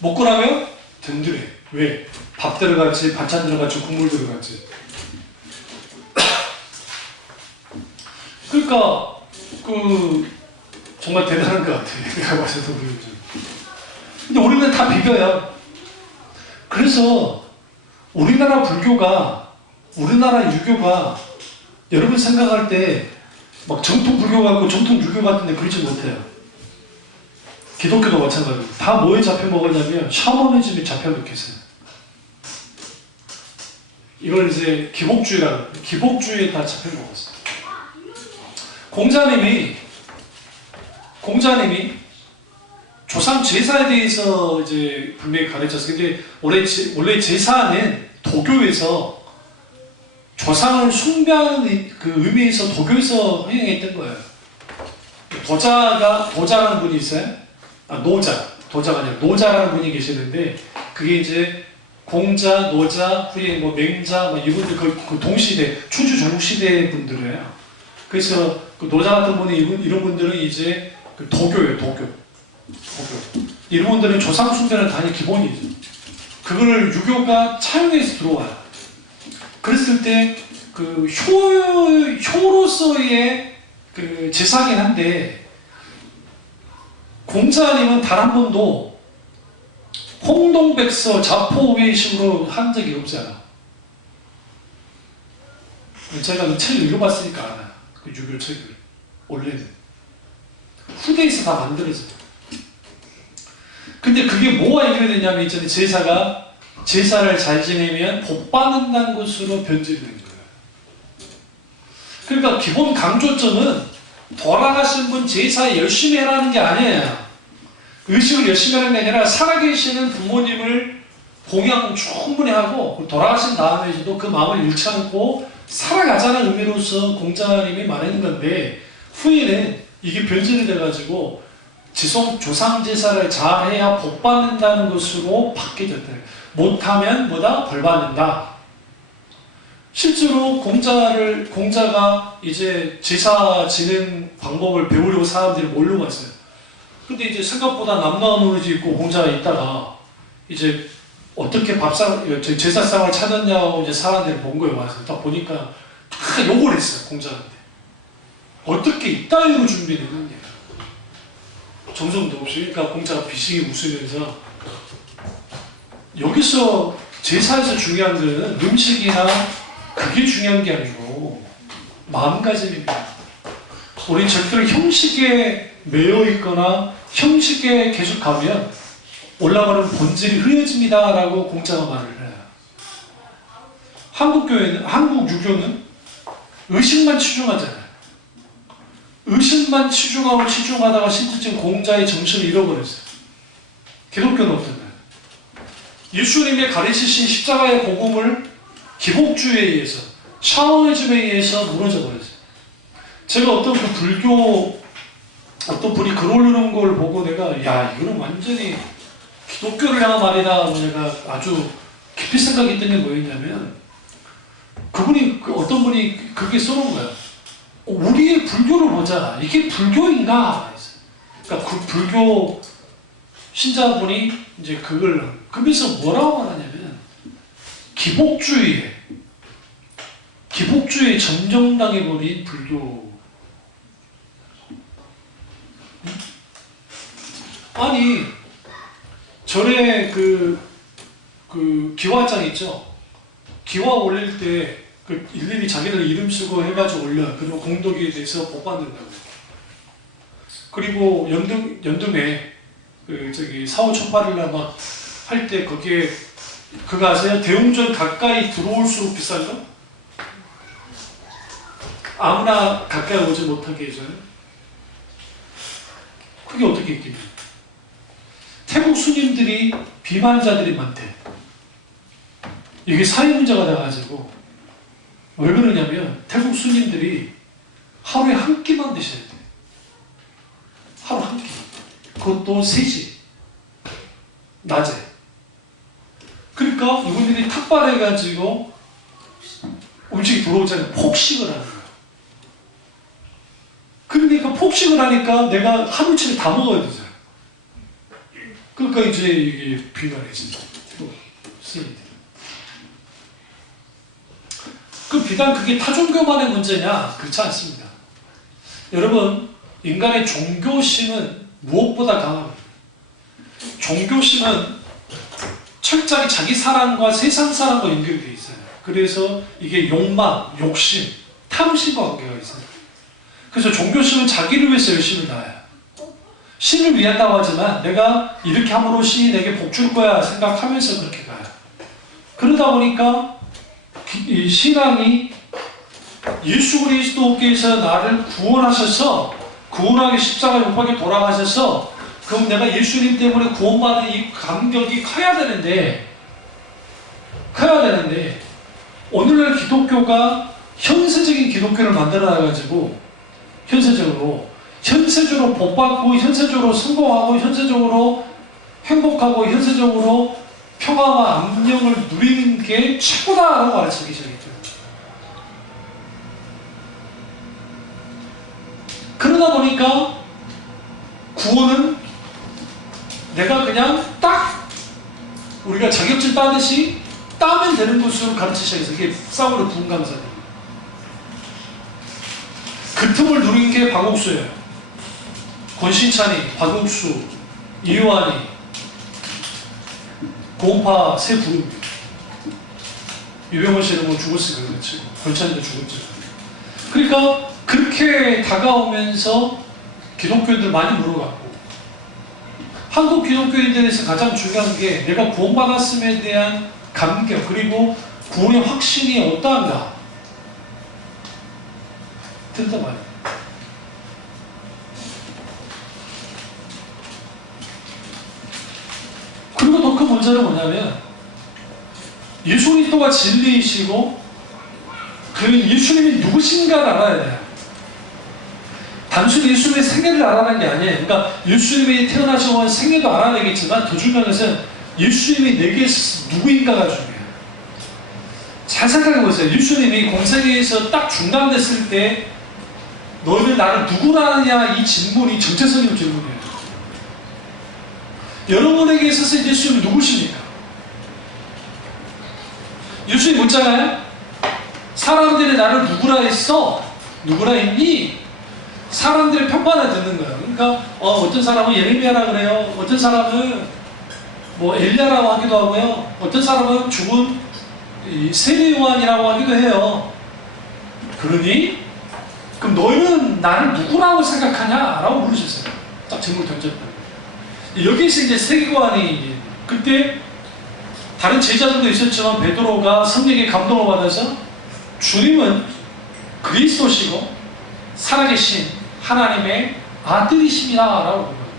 먹고 나면 든든해. 왜? 밥 들어갔지, 반찬 들어갔지, 국물 들어갔지. 그러니까 정말 대단한 것 같아요. 내가 봐서도 그러죠. 근데 우리는 다 비벼요. 그래서 우리나라 불교가, 우리나라 유교가 여러분 생각할 때 막 정통 불교 같고 정통 유교 같은데 그러지 못해요. 기독교도 마찬가지고 다 뭐에 잡혀 먹었냐면 샤머니즘에 잡혀 먹겠어요. 이걸 이제 기복주의라고, 기복주의에 다 잡혀 먹었어요. 공자님이 조상 제사에 대해서 이제 분명히 가르쳤어요. 근데 원래 제사는 도교에서 조상을 숭배하는 그 의미에서 도교에서 허용했던 거예요. 도자라는 분이 있어요. 도자가 아니라 노자라는 분이 계시는데 그게 이제 공자, 노자, 후에 뭐 맹자, 뭐 이분들 그 동시대, 춘추 전국시대 분들이에요. 그래서 그 노자 같은 분이 이런 분들은 이제 그 도교예요, 도교. 이런 분들은 조상 숭배는 당연히 기본이죠. 그거를 유교가 차용해서 들어와요. 그랬을 때 그 효로서의 그 제사긴 한데 공자님은 단 한 번도 홍동백서 자포우회식으로 한 적이 없잖아. 제가 그 책을 읽어봤으니까 알아요. 그 유교 책을. 원래는 후대에서 다 만들어져요. 근데 그게 뭐가 연결되냐면 이전에 제사를 잘 지내면 복 받는다는 것으로 변질이 된 거예요. 그러니까 기본 강조점은 돌아가신 분 제사 열심히 해라는 게 아니에요. 의식을 열심히 하는 게 아니라 살아계시는 부모님을 공양 충분히 하고 돌아가신 다음에도 그 마음을 잃지 않고 살아가자는 의미로서 공자님이 말하는 건데 후에는 이게 변질이 돼가지고 조상 제사를 잘해야 복 받는다는 것으로 바뀌어졌대요. 못하면 뭐다? 벌 받는다. 실제로 공자가 이제 제사 지낸 방법을 배우려고 사람들이 몰려갔어요. 근데 이제 생각보다 남다운 노릇이 있고 공자가 있다가 이제 어떻게 제사상을 찾았냐고 이제 사람들이 본 거예요. 와서 딱 보니까 다 욕을 했어요. 공자한테. 어떻게 이따위로 준비를 했느냐. 정성도 없이. 그러니까 공자가 비식이 웃으면서 여기서 제사에서 중요한 거는 음식이나 그게 중요한 게 아니고 마음가짐입니다. 우리 절대로 형식에 매여 있거나 형식에 계속 가면 올라가는 본질이 흐려집니다 라고 공자가 말을 해요. 한국 유교는 의식만 치중하잖아요. 의식만 치중하다가 실질적인 공자의 정신을 잃어버렸어요. 기독교는 어떤가요? 예수님의 가르치신 십자가의 복음을 기복주의에 의해서, 샤머니즘에 의해서 무너져 버렸어요. 제가 어떤 분이 글 올리는 걸 보고 내가 이거는 완전히 기독교를 향한 말이다. 내가 아주 깊이 생각했던 게 뭐였냐면 어떤 분이 그렇게 써놓은 거야. 우리의 불교를 보자. 이게 불교인가? 그러니까 그 불교 신자분이 이제 그걸 그러면서 뭐라고 말하냐면 기복주의에 점령당해버린 불교. 아니 전에 그 기와장 있죠? 기와 올릴 때 그 일일이 자기들 이름 쓰고 해가지고 올려. 그리고 공덕에 대해서 복 받는다고. 그리고 연등에 그 저기 4, 5, 18일날 막 할 때 거기에 그거 아세요? 대웅전 가까이 들어올수록 비싼 거? 아무나 가까이 오지 못하게 해줘요. 그게 어떻게 있겠냐? 태국 스님들이 비만자들이 많대. 이게 사회 문제가 돼가지고 왜 그러냐면 태국 스님들이 하루에 한 끼만 드셔야 돼. 하루 한 끼. 그것도 3시. 낮에. 그러니까 이분들이 탁발해가지고 음식이 들어오잖아요. 폭식을 하는 거예요. 그러니까 폭식을 하니까 내가 하루치를 다 먹어야 되잖아요. 그러니까 이제 이게 비만해진다. 스님들. 그 비단 그게 타종교만의 문제냐? 그렇지 않습니다. 여러분, 인간의 종교심은 무엇보다 강합니다. 종교심은 철저히 자기 사랑과 세상 사랑과 연결이 되어 있어요. 그래서 이게 욕망, 욕심, 탐심과 관계가 있어요. 그래서 종교심은 자기를 위해서 열심히 나아요. 신을 위한다고 하지만 내가 이렇게 함으로 신이 내게 복 줄 거야 생각하면서 그렇게 가요. 그러다 보니까 이 신앙이 예수 그리스도께서 나를 구원하셔서 구원하기 십자가에 못 박혀 돌아가셔서 그럼 내가 예수님 때문에 구원받은 이 감격이 커야 되는데 오늘날 기독교가 현세적인 기독교를 만들어놔가지고 현세적으로 복받고 현세적으로 성공하고 현세적으로 행복하고 현세적으로 평화와 안녕을 누리는 게 최고다라고 가르치기 시작했죠. 그러다 보니까 구원은 내가 그냥 딱 우리가 자격증 따듯이 따면 되는 것으로 가르치기 시작해서 이게 싸우는 분감사님. 그 틈을 누린 게 박옥수예요. 권신찬이, 박옥수, 이유환이 고음파 세 부릅니다. 유병원 씨는 뭐 죽었으니까 그렇지. 권찬이도 죽었죠. 그러니까 그렇게 다가오면서 기독교인들 많이 물어갔고 한국 기독교인들에서 가장 중요한 게 내가 구원받았음에 대한 감격 그리고 구원의 확신이 어떠한가 듣다 말이에요. 그리고 더 큰 문제는 뭐냐면 예수 그리스도가 진리이시고 그 예수님이 누구신가를 알아야 돼요. 단순히 예수님의 생애를 알아내는 게 아니에요. 그러니까 예수님이 태어나신 생애도 알아내겠지만 더 중요한 것은 예수님이 내게 누구인가가 중요해요. 잘 생각해 보세요. 예수님이 공생애에서 딱 중단됐을 때 너희들 나를 누구라 하느냐 이 질문이 정체성의 질문이에요. 여러분에게 있어서 예수님이 누구십니까? 예수님이 묻잖아요. 사람들이 나를 누구라 했어? 누구라 했니? 사람들의 평판을 듣는 거예요. 그러니까 어떤 사람은 예레미야라 그래요. 어떤 사람은 뭐 엘리야라고 하기도 하고요. 어떤 사람은 죽은 세례요한이라고 하기도 해요. 그러니? 그럼 너희는 나를 누구라고 생각하냐? 라고 물으셨어요. 딱 질문을 던졌다. 여기서 이제 세계관이 그때 다른 제자들도 있었지만 베드로가 성령의 감동을 받아서 주님은 그리스도시고 살아계신 하나님의 아들이십니다 라고 보는 거예요.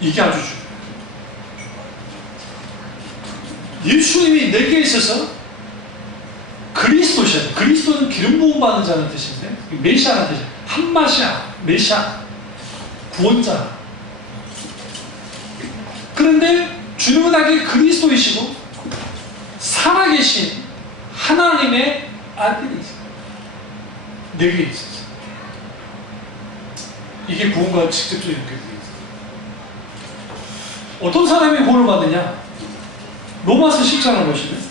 이게 아주 중요해요. 예수님이 내게 있어서 그리스도셔요. 그리스도는 기름 부음 받은 자는 뜻인데 메시아라는 뜻이에요. 한마시아, 메시아, 구원자. 그런데 주님은 나에게 그리스도이시고 살아계신 하나님의 아들이 있어요. 내게 있어요. 이게 구원과 직접적인 연결이 되어 있어요. 어떤 사람이 구원을 받느냐? 로마서 10장을 보시면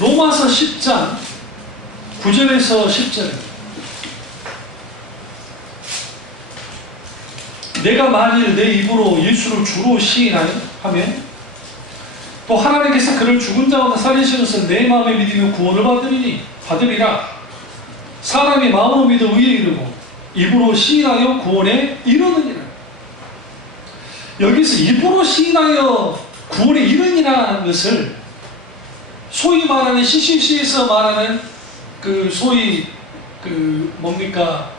로마서 10장 9절에서 10절입니다. 내가 만일 내 입으로 예수를 주로 시인하면 또 하나님께서 그를 죽은 자 가운데 살리시면서 내 마음에 믿으면 구원을 받으리라. 사람이 마음으로 믿어 의에 이르고 입으로 시인하여 구원에 이르느니라. 여기서 입으로 시인하여 구원에 이르니라는 것을 소위 말하는 CCC에서 말하는 그 소위 그 뭡니까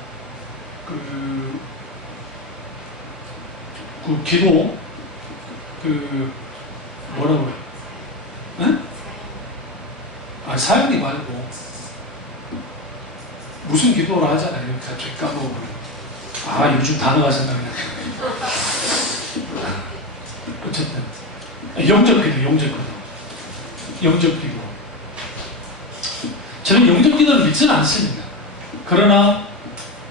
그 기도 뭐라고 해요? 응? 사역이 말고 무슨 기도를 하잖아요. 갑자기 까먹어버려. 요즘 단어가 생각나네. 어쨌든 영접 기도. 저는 영접 기도를 믿지는 않습니다. 그러나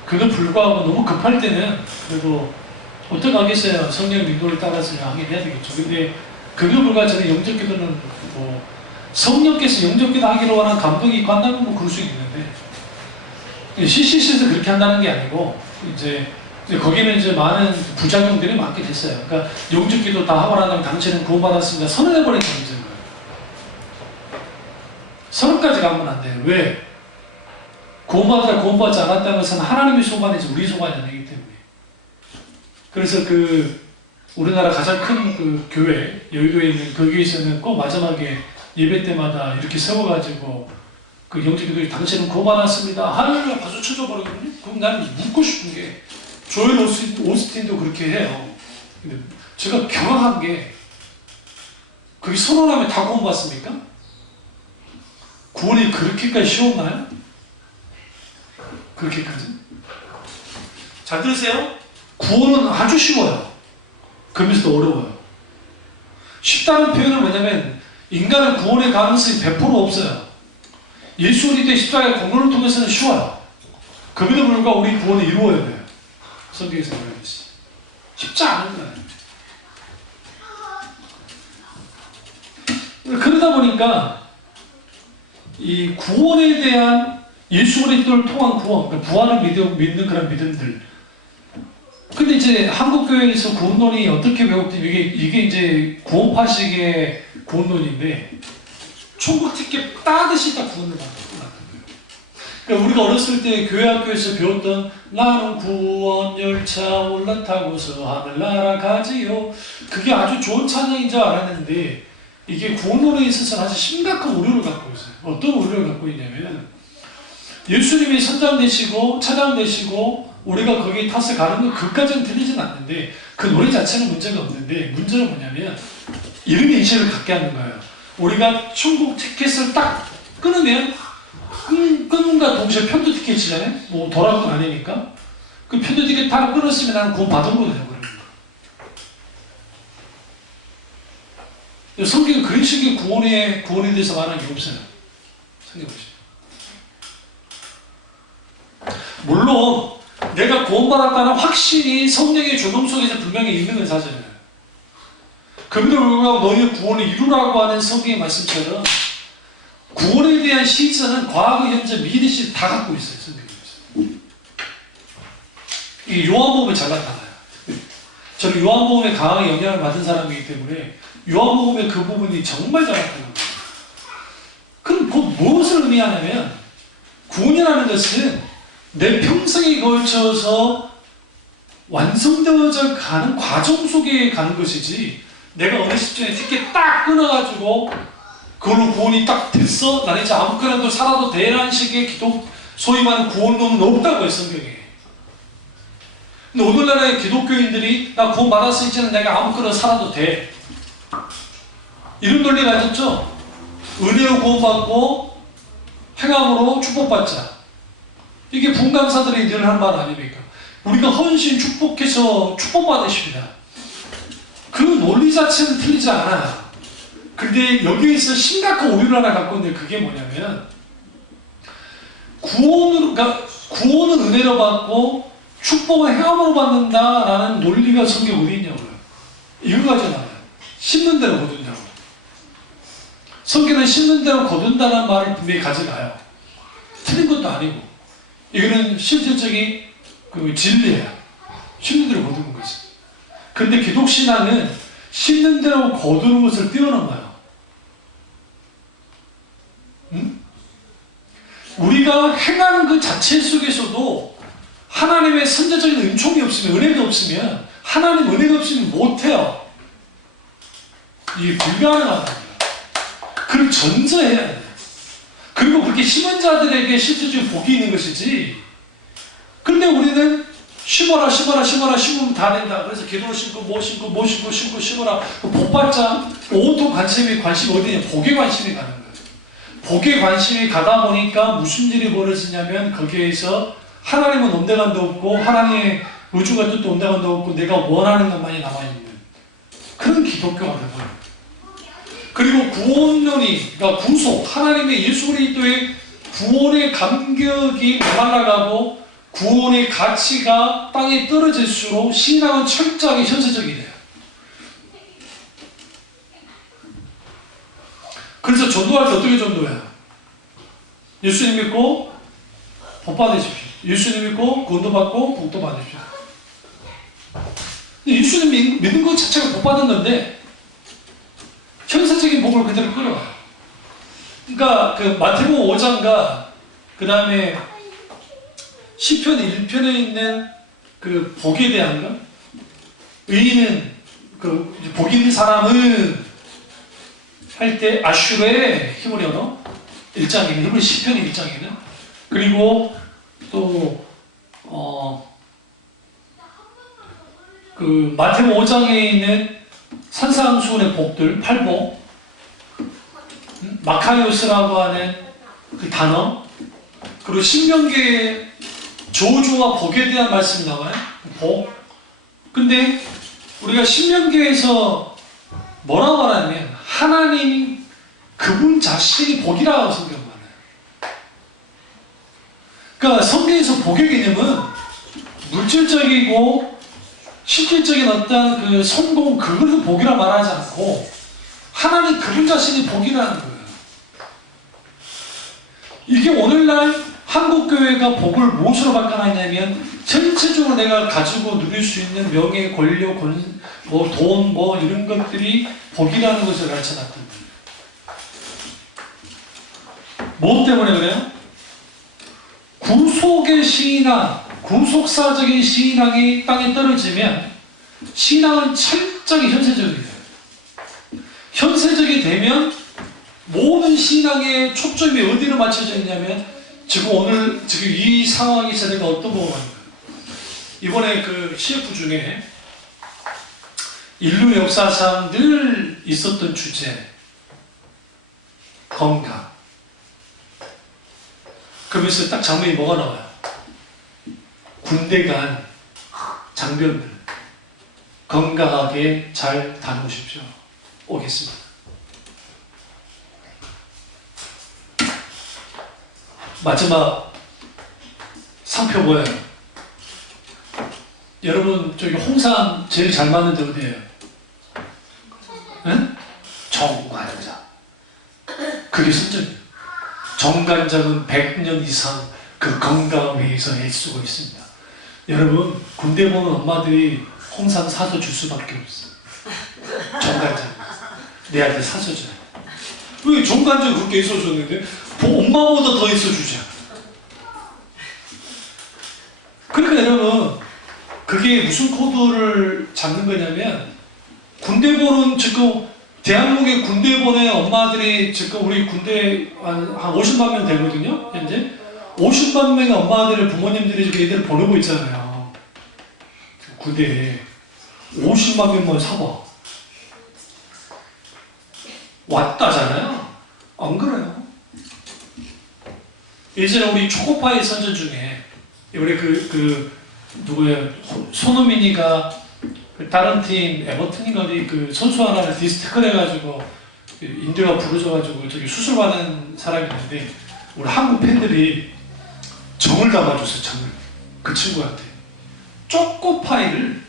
그거 불구하고 너무 급할 때는 그래도 어떡하겠어요. 성령의 인도를 따라서 하긴 해야 되겠죠. 근데 그거 불구하고 저는 영접 기도는 뭐 성령께서 영접 기도 하기로 하는 감동이 있고 한다면 뭐 그럴 수 있는데 CCC에서 그렇게 한다는 게 아니고 이제 거기는 이제 많은 부작용들이 많게 됐어요. 그러니까 영접 기도 다 하고 나면 당신은 구원받았습니다. 선언해버리는 문제인 거예요. 선언까지 가면 안 돼요. 왜? 구원받았다 구원받지 않았다는 것은 하나님의 소관이지 우리 소관이 아니기 때문에. 그래서 우리나라 가장 큰 교회, 여의도에 있는 그 교회에서는 꼭 마지막에 예배 때마다 이렇게 세워가지고 영접기도에 당신은 구원받았습니다. 하늘을 박수 쳐줘버리거든요. 그럼 나는 묻고 싶은 게 조엘 오스틴도 그렇게 해요. 근데 제가 경악한 게 그게 선언하면 다 구원받습니까? 구원이 그렇게까지 쉬웠나요? 그렇게까지? 잘 들으세요? 구원은 아주 쉬워요. 그러면서도 어려워요. 쉽다는 표현은 뭐냐면 인간은 구원의 가능성이 100% 없어요. 예수 그리스도의 십자가의 공로를 통해서는 쉬워요. 그럼에도 불구하고 우리 구원을 이루어야 돼요. 성경에서 말하듯이 쉽지 않은 거예요. 그러다 보니까 이 구원에 대한 예수 그리스도를 통한 구원, 그러니까 부활을 믿는 그런 믿음들. 근데 이제 한국교회에서 구원론이 어떻게 배웠더니 이게 이제 구원파식의 구원론인데 천국 티켓 따듯이 딱 구원을 받는 거예요. 그러니까 우리가 어렸을 때 교회 학교에서 배웠던 나는 구원 열차 올라타고서 하늘 날아가지요. 그게 아주 좋은 찬양인 줄 알았는데 이게 구원론에 있어서 아주 심각한 오류를 갖고 있어요. 어떤 오류를 갖고 있냐면 예수님이 선장 되시고 차장 되시고 우리가 거기 탓을 가는 건 그까지는 틀리진 않는데 그 노래 자체는 문제가 없는데 문제는 뭐냐면 이름의 인식을 갖게 하는 거예요. 우리가 천국 티켓을 딱 끊으면 끊음과 동시에 편도 티켓이잖아요. 뭐 돌아가는 아니니까 그 편도 티켓 다 끊었으면 나는 구원 받은 거예요. 성경은 그런 식의 구원에 대해서 말하는 게 없어요. 성경 보시죠. 물론 내가 구원받았다는 확신이 성령의 조동 속에서 분명히 있는 건 사실이에요. 그럼에도 불구하고 너희의 구원을 이루라고 하는 성경의 말씀처럼 구원에 대한 시선은 과거, 현재, 미래 시 다 갖고 있어요. 성경에서. 이 요한복음에 잘 나타나요. 저는 요한복음에 강하게 영향을 받은 사람이기 때문에 요한복음의 그 부분이 정말 잘 나타납니다. 그럼 곧 무엇을 의미하냐면 구원이라는 것은 내 평생에 걸쳐서 완성되어져 가는 과정 속에 가는 것이지 내가 어느 시점에 티켓 딱 끊어가지고 그걸로 구원이 딱 됐어? 나는 이제 아무거나도 살아도 되라는 식의 기독 소위 말하는 구원론은 없다고요. 성경에. 근데 오늘날의 기독교인들이 나 구원 받았으니 이제는 내가 아무거나 살아도 돼 이런 논리 가졌죠? 은혜로 구원받고 행함으로 축복받자. 이게 분강사들이 늘 하는 말 아닙니까? 우리가 헌신 축복해서 축복받으십니다. 그 논리 자체는 틀리지 않아요. 근데 여기에서 심각한 오류를 하나 갖고 있는데 그게 뭐냐면 구원으로, 그러니까 구원은 은혜로 받고 축복은 행함으로 받는다라는 논리가 성경에 어디 있냐고요. 이거 가지고 나와요. 심는 대로 거둔다고. 성경은 심는 대로 거둔다는 말을 분명히 가져가요. 틀린 것도 아니고. 이거는 실질적인 그 진리예요. 심는 대로 거두는 거지. 그런데 기독신앙은 심는 대로 거두는 것을 뛰어넘어요. 응? 우리가 행하는 그 자체 속에서도 하나님의 선제적인 은총이 없으면, 은혜가 없으면, 하나님 은혜가 없으면 못해요. 이게 불가능한 겁니다. 그걸 전제해야 돼요. 그리고 그렇게 심은 자들에게 실질적인 복이 있는 것이지. 근데 우리는 심어라 심으면 다 된다. 그래서 기도를 심고 뭐 심고 심어라. 복받자 온통 관심이 어디냐? 복에 관심이 가는 거예요. 복에 관심이 가다 보니까 무슨 일이 벌어지냐면 거기에서 하나님은 온데간도 없고 하나님의 우주가 뜻도 온데간도 없고 내가 원하는 것만이 남아있는 그런 기독교가 되고요. 그리고 구원론이, 그러니까 구속, 하나님의 예수 그리스도의 구원의 감격이 메말라가고 구원의 가치가 땅에 떨어질수록 신앙은 철저하게 현세적이 돼요. 그래서 전도할 때 어떻게 전도해요? 예수님 믿고 복 받으십시오. 예수님 믿고 구원도 받고 복도 받으십시오. 예수님 믿는 것 자체가 복 받은 건데 현세적인 복을 그대로 끌어와요. 그러니까 그 마태복음 5장과 그 다음에 시편 1편에 있는 그 복에 대한 것, 의인은 그 복 있는 사람은 할 때 아슈레 히브리 언어 1장에는 히브리 시편 1장에는 그리고 또 그 마태복음 5장에 있는 산상수훈의 복들 8복, 마카리오스라고 하는 그 단어, 그리고 신명기의 저주와 복에 대한 말씀이 나와요. 복. 근데 우리가 신명기에서 뭐라고 말하냐면 하나님 그분 자신이 복이라고 성경은 말해요. 그러니까 성경에서 복의 개념은 물질적이고 실질적인 어떤 그 성공 그것을 복이라 말하지 않고 하나님 그분 자신이 복이라는 거예요. 이게 오늘날 한국교회가 복을 무엇으로 바꿔놨냐면 전체적으로 내가 가지고 누릴 수 있는 명예, 권력, 돈, 이런 것들이 복이라는 것을 가르쳐놨던 거예요. 뭐 때문에 그래요? 구속의 신앙, 구속사적인 신앙이 땅에 떨어지면 신앙은 철저히 현세적이 돼요. 현세적이 되면 모든 신앙의 초점이 어디로 맞춰져 있냐면 지금 이 상황이 저희가 어떤 복을 하는 거예요. 이번에 그 CF 중에 인류 역사상 늘 있었던 주제 건강. 그러면서 딱 장면이 뭐가 나와요? 군대 간 장병들 건강하게 잘 다녀오십시오. 오겠습니다. 마지막 상표 뭐예요? 여러분 저기 홍삼 제일 잘 맞는 데 어디예요? 응? 정관장. 그게 선전이에요. 정관장은 100년 이상 그 건강을 위해서 애쓰고 있습니다. 여러분 군대 보는 엄마들이 홍삼 사서 줄 수밖에 없어. 정관장 내 아들 사서 줘요. 왜 정관장 그렇게 애써줬는데 엄마보다 더 애써주자. 그러니까 여러분 그게 무슨 코드를 잡는 거냐면 군대 보는 지금 대한민국의 군대 보낸 엄마들이 지금 우리 군대 한 50만 명 되거든요. 현재 50만 명의 엄마들을 부모님들이 지금 애들을 보내고 있잖아요. 군대에 50만 명만 사봐. 왔다잖아요. 안 그래요? 예전에 우리 초코파이 선전 중에 우리 누구야 손흥민이가 다른 팀 에버튼인가 어디 그 선수 하나를 디스태클 해가지고 인도가 부르져가지고 저기 수술받은 사람이 있는데 우리 한국 팬들이 정을 담아줬어요. 정을. 그 친구한테 초코파이를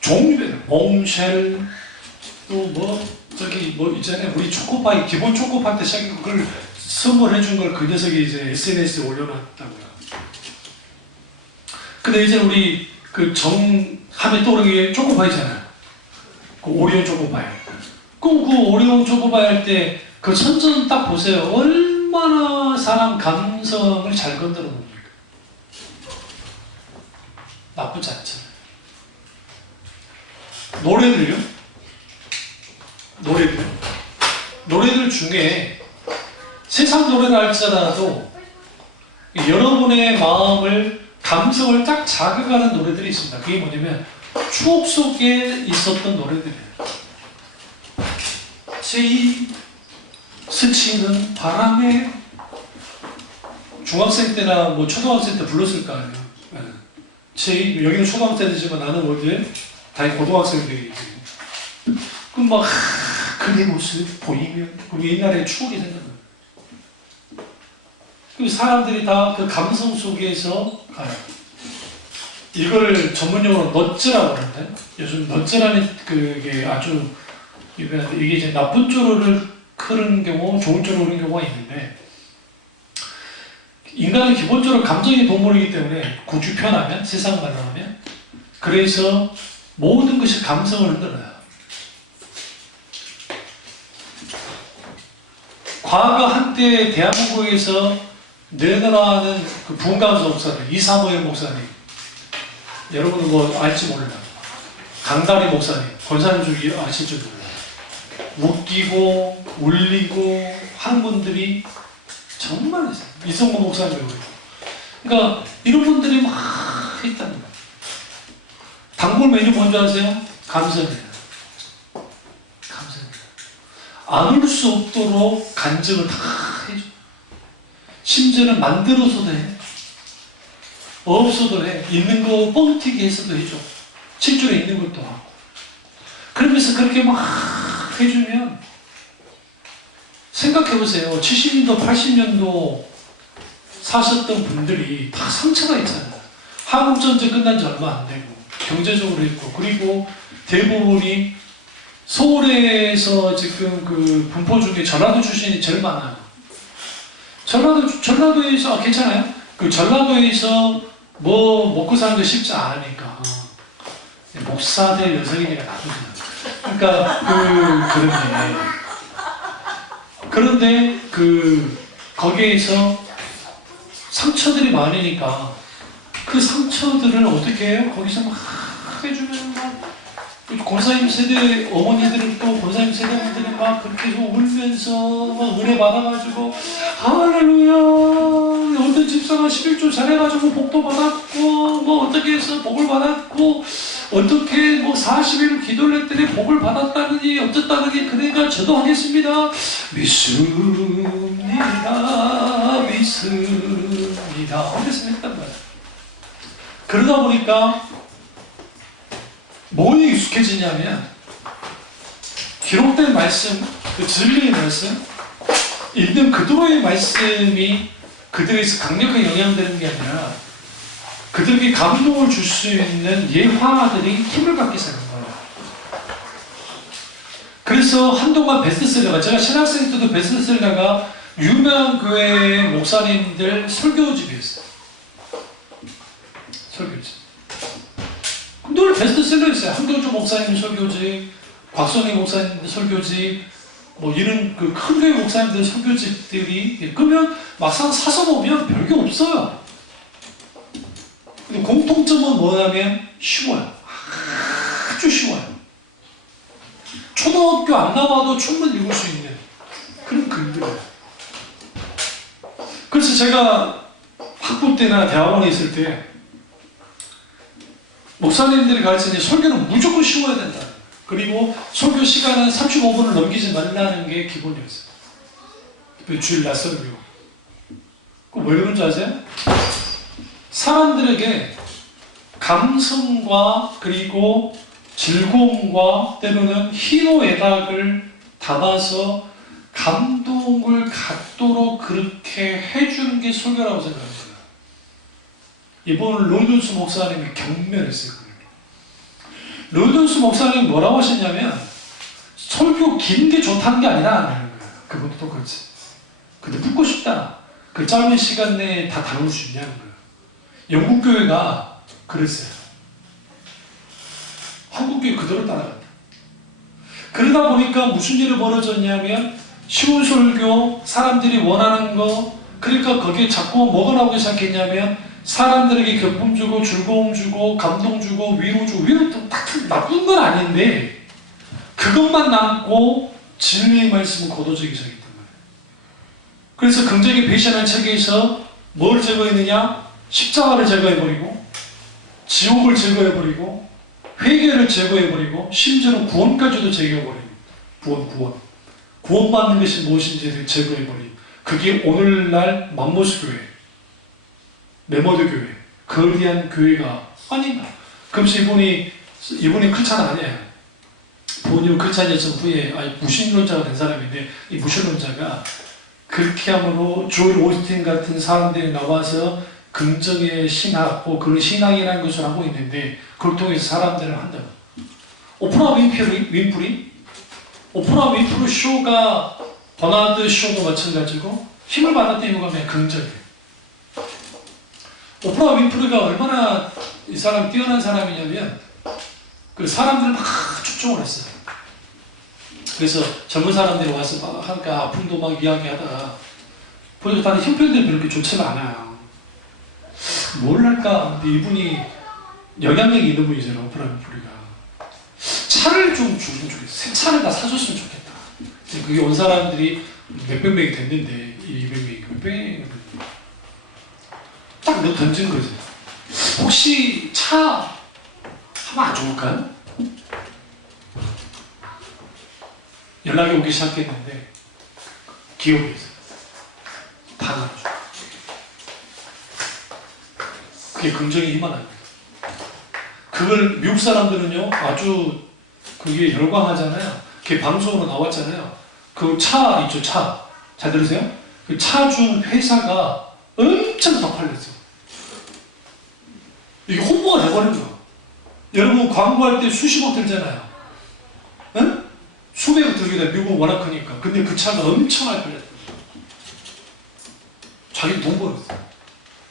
종류별로 몽쉘 또 뭐 저기 뭐 있잖아요. 우리 초코파이 기본 초코파이 때 시작해 그걸 선물해 준 걸 그 녀석이 이제 SNS에 올려놨다고요. 근데 이제 우리 그 정 하면 떠오르는 게 초코파이잖아요. 그 오리온 초코파이. 그럼 그 오리온 초코파이 할 때 그 선전 딱 보세요. 얼마나 사람 감성을 잘 건드려 놓습니까? 나쁘지 않잖아요. 노래들 중에 세상 노래를 할지라도 여러분의 마음을 감성을 딱 자극하는 노래들이 있습니다. 그게 뭐냐면 추억 속에 있었던 노래들이에요. 제이 스치는 바람에 중학생 때나 뭐 초등학생 때 불렀을 거 아니에요. 제이 여기는 초등학생이지만 나는 어디에 다 고등학생들이 그럼 막 그의 모습 보이면 그럼 옛날에 추억이 생각나요. 그 사람들이 다 그 감성 속에서 가요. 이걸 전문용어로 넛즈라고 하는데 요즘 넛즈라는 그게 아주 유명한데 이게 이제 나쁜 쪽으로 흐르는 경우, 좋은 쪽으로 흐르는 경우가 있는데 인간은 기본적으로 감정의 동물이기 때문에 굳이 표현하면 세상 말로 하면 그래서 모든 것이 감성을 흔들어요. 과거 한때 대한민국에서 내노라는 그 부흥가수 목사님 이사모의 목사님 여러분은 뭐 알지 몰라. 강다리 목사님 권사님 중 아실 줄 몰라. 웃기고 울리고 하는 분들이 정말 있어요. 이성모 목사님 배우고. 그러니까 이런 분들이 막 있다는 거예요. 단골 메뉴 뭔지 아세요? 감성이에요. 감성이에요. 안 올 수 없도록 간증을 다 해줘. 심지어는 만들어서도 해. 없어도 해. 있는 거 뻥튀기 해서도 해줘. 실제로 있는 것도 하고. 그러면서 그렇게 막 해주면 생각해보세요. 70년도, 80년도 사셨던 분들이 다 상처가 있잖아요. 한국전쟁 끝난 지 얼마 안 되고 경제적으로 있고 그리고 대부분이 서울에서 지금 그 분포 중에 전라도 출신이 제일 많아요. 전라도에서 괜찮아요? 그 전라도에서 뭐 먹고 사는 게 쉽지 않으니까 목사들 여성이니까 나쁘잖아요. 그러니까 그런데 거기에서 상처들이 많으니까 그 상처들을 어떻게 해요? 거기서 막 해주면 막 권사님 세대 어머니들은 또 권사님 세대분들은 막 그렇게 해서 울면서 막 은혜 받아가지고 할렐루야 어떤 집사가 11조 잘해가지고 복도 받았고 뭐 어떻게 해서 복을 받았고 어떻게 뭐 40일 기도를 했더니 복을 받았다느니 어쨌다느니 그러니까 저도 하겠습니다. 믿습니다. 그래서 했단 말이에요. 그러다 보니까 뭐에 익숙해지냐면 기록된 말씀, 그 진리의 말씀, 읽는 그대로의 말씀이 그들에게서 강력하게 영향되는 게 아니라 그들에게 감동을 줄 수 있는 예화들이 힘을 받게 되는 거예요. 그래서 한동안 베스트셀러가 제가 신학생 때도 베스트셀러가 유명한 교회 목사님들 설교집이었어요. 설교집. 늘 베스트셀러였어요. 한교조 목사님 설교집, 곽선희 목사님 설교집, 뭐 이런 그 큰 교회 목사님들 설교집들이 그러면 막상 사서 보면 별게 없어요. 근데 공통점은 뭐냐면 쉬워요. 아주 쉬워요. 초등학교 안 나와도 충분히 읽을 수 있는 그런 글들이에요. 그래서 제가 학부 때나 대학원에 있을 때 목사님들이 가르치는 설교는 무조건 쉬워야 된다. 그리고 설교 시간은 35분을 넘기지 말라는 게 기본이었어요. 주일 낮 설교. 그거 왜 그런지 아세요? 사람들에게 감성과 그리고 즐거움과 때로는 희노애락을 담아서 감동을 갖도록 그렇게 해주는 게 설교라고 생각합니다. 이번 로이돈스 목사님이 경멸했어요. 로이돈스 목사님이 뭐라고 하셨냐면 설교 긴 게 좋다는 게 아니라 라는 거예요. 그분도 똑같이. 근데 묻고 싶다. 그 짧은 시간 내에 다 다룰 수 있냐는 거예요. 영국 교회가 그랬어요. 한국 교회 그대로 따라갔다. 그러다 보니까 무슨 일이 벌어졌냐면 쉬운 설교, 사람들이 원하는 거, 그러니까 거기에 자꾸 뭐가 나오기 시작했냐면 사람들에게 기쁨 주고 즐거움 주고 감동 주고 위로 주고, 위로도 딱 나쁜 건 아닌데 그것만 남고 진리의 말씀은 거둬지기 시작했단 말이에요. 그래서 긍정의 배신한 책에서 뭘 제거했느냐? 십자가를 제거해버리고 지옥을 제거해버리고 회개를 제거해버리고 심지어는 구원까지도 제거해버리고 구원받는 것이 무엇인지를 제거해버리고, 그게 오늘날 맘모스 교회, 메모드 교회, 거대한 교회가 아닌가. 그러면서 이분이 크리스찬 아니에요. 본인은 크리스찬이었던 후에 무신론자가 된 사람인데, 이 무신론자가 그렇게 함으로 조엘 오스틴 같은 사람들이 나와서 긍정의 신학, 그런 신앙이라는 것을 하고 있는데, 그걸 통해서 사람들을 한다고. 오프라 윈프리 쇼가 버나드 쇼도 마찬가지고 힘을 받았던 이유가 그냥 긍정이에요. 오프라 윈프리가 얼마나 이 사람 뛰어난 사람이냐면 그 사람들을 막 축종을 했어요. 그래서 젊은 사람들이 와서 막 하니까 아픔도 막 이야기하다가 보니까 다른 형편들이 그렇게 좋지가 않아요. 뭘 할까? 근데 이분이 영향력이 있는 분이잖아요. 오프라 윈프리가. 차를 좀 주면 좋겠어. 새 차를 다 사줬으면 좋겠다. 그게 온 사람들이 몇백 명이 됐는데 200명이 몇백 명이 딱 너 던진 거지. 혹시 차 하면 안 좋을까요? 연락이 오기 시작했는데 기업에서 다 나눠줘. 그게 긍정의 힘만 합니다. 그걸 미국 사람들은요 아주 그게 열광하잖아요. 그게 방송으로 나왔잖아요. 그 차 있죠, 차. 잘 들으세요? 그 차 준 회사가 엄청 더 팔렸어요. 이게 홍보가 돼버린 거예요. 여러분 광고할 때 수십억 들잖아요. 응? 수백억 들게 돼. 미국은 워낙 크니까. 근데 그 차가 엄청나게 팔렸어요. 자기 돈 벌었어요.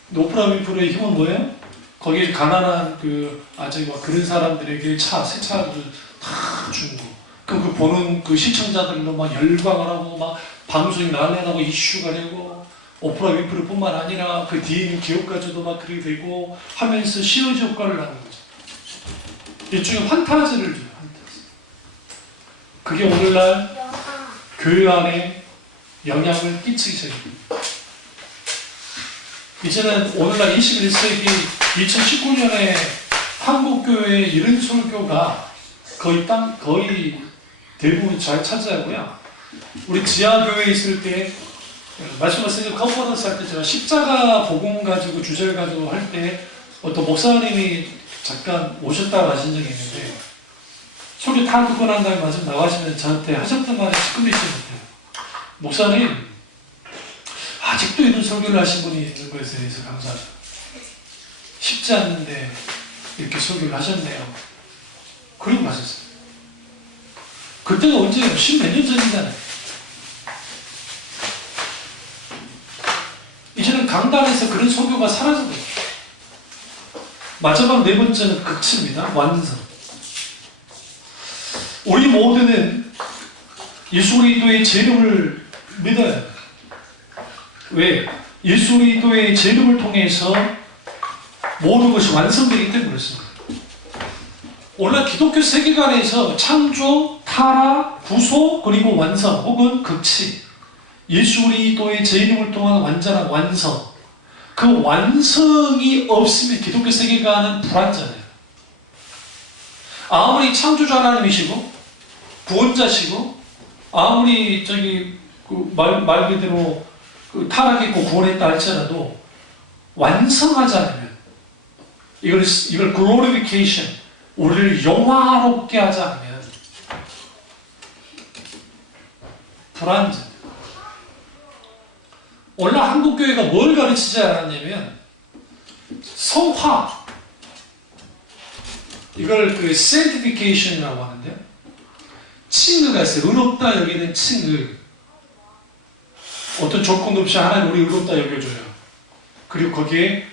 근데 오프라 윈프리의 힘은 뭐예요? 거기에 가난한 그 아재와 그런 사람들에게 새 차를 다 주고, 그 보는 그 시청자들도 막 열광을 하고 막 방송이 난리나고 이슈가 되고, 오프라 윈프리뿐만 아니라 그 뒤에 있는 기업까지도 막 그렇게 되고 하면서 시너지 효과를 하는 거죠. 일종의 환타지를 줘요. 환타지. 그게 오늘날 교회 안에 영향을 끼치기 시작합니다. 이제는 오늘날 21세기 2019년에 한국교회에 이런 설교가 거의 대부분 잘 차지하고요. 우리 지하교회에 있을 때 말씀하신 컨퍼런스 할 때 제가 십자가 복음 가지고 주제를 가지고 할 때 어떤 목사님이 잠깐 오셨다고 하신 적이 있는데, 설교 다 듣고 난 다음에 마지막 나가시면 저한테 하셨던 말이 지금도 있지 못해요. 목사님, 아직도 이런 설교를 하신 분이 있는 것에 대해서 감사합니다. 쉽지 않는데 이렇게 설교를 하셨네요. 그리고 가셨어요. 그때가 언제예요? 10몇 년 전이잖아요. 이제는 강단에서 그런 설교가 사라져버려요. 마지막 네 번째는 극치입니다. 완성. 우리 모두는 예수 그리스도의 재림을 믿어야 해요. 왜? 예수 그리스도의 재림을 통해서 모든 것이 완성되기 때문에 그렇습니다. 오늘 기독교 세계관에서 창조, 타락, 구속, 그리고 완성 혹은 극치, 예수 그리스도의 재림을 통한 완전한 완성, 그 완성이 없으면 기독교 세계관은 불완전해요. 아무리 창조자 하나님이시고 구원자시고 아무리 말 그대로 타락했고 구원했다 할지라도 완성하지 않으면, 이걸 glorification, 우리를 영화롭게 하지 않으면 불완전. 오늘 한국교회가 뭘 가르치지 않았냐면 성화. 이걸 그 sanctification이라고 하는데, 칭의가 있어요. 의롭다 여기는 칭의. 어떤 조건도 없이 하나님 우리 의롭다 여겨줘요. 그리고 거기에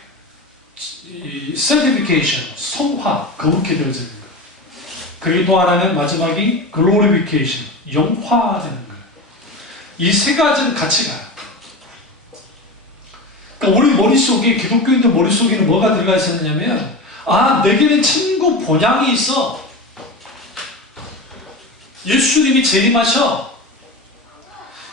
이 sanctification, 성화, 거룩히 되어지는 거예요. 그리고 또 하나는 마지막이 glorification, 영화되는 거예요. 이 세 가지는 같이 가요. 그러니까 우리 머릿속에, 기독교인들 머릿속에는 뭐가 들어가 있었냐면, 아, 내게는 천국 본향이 있어. 예수님이 재림하셔.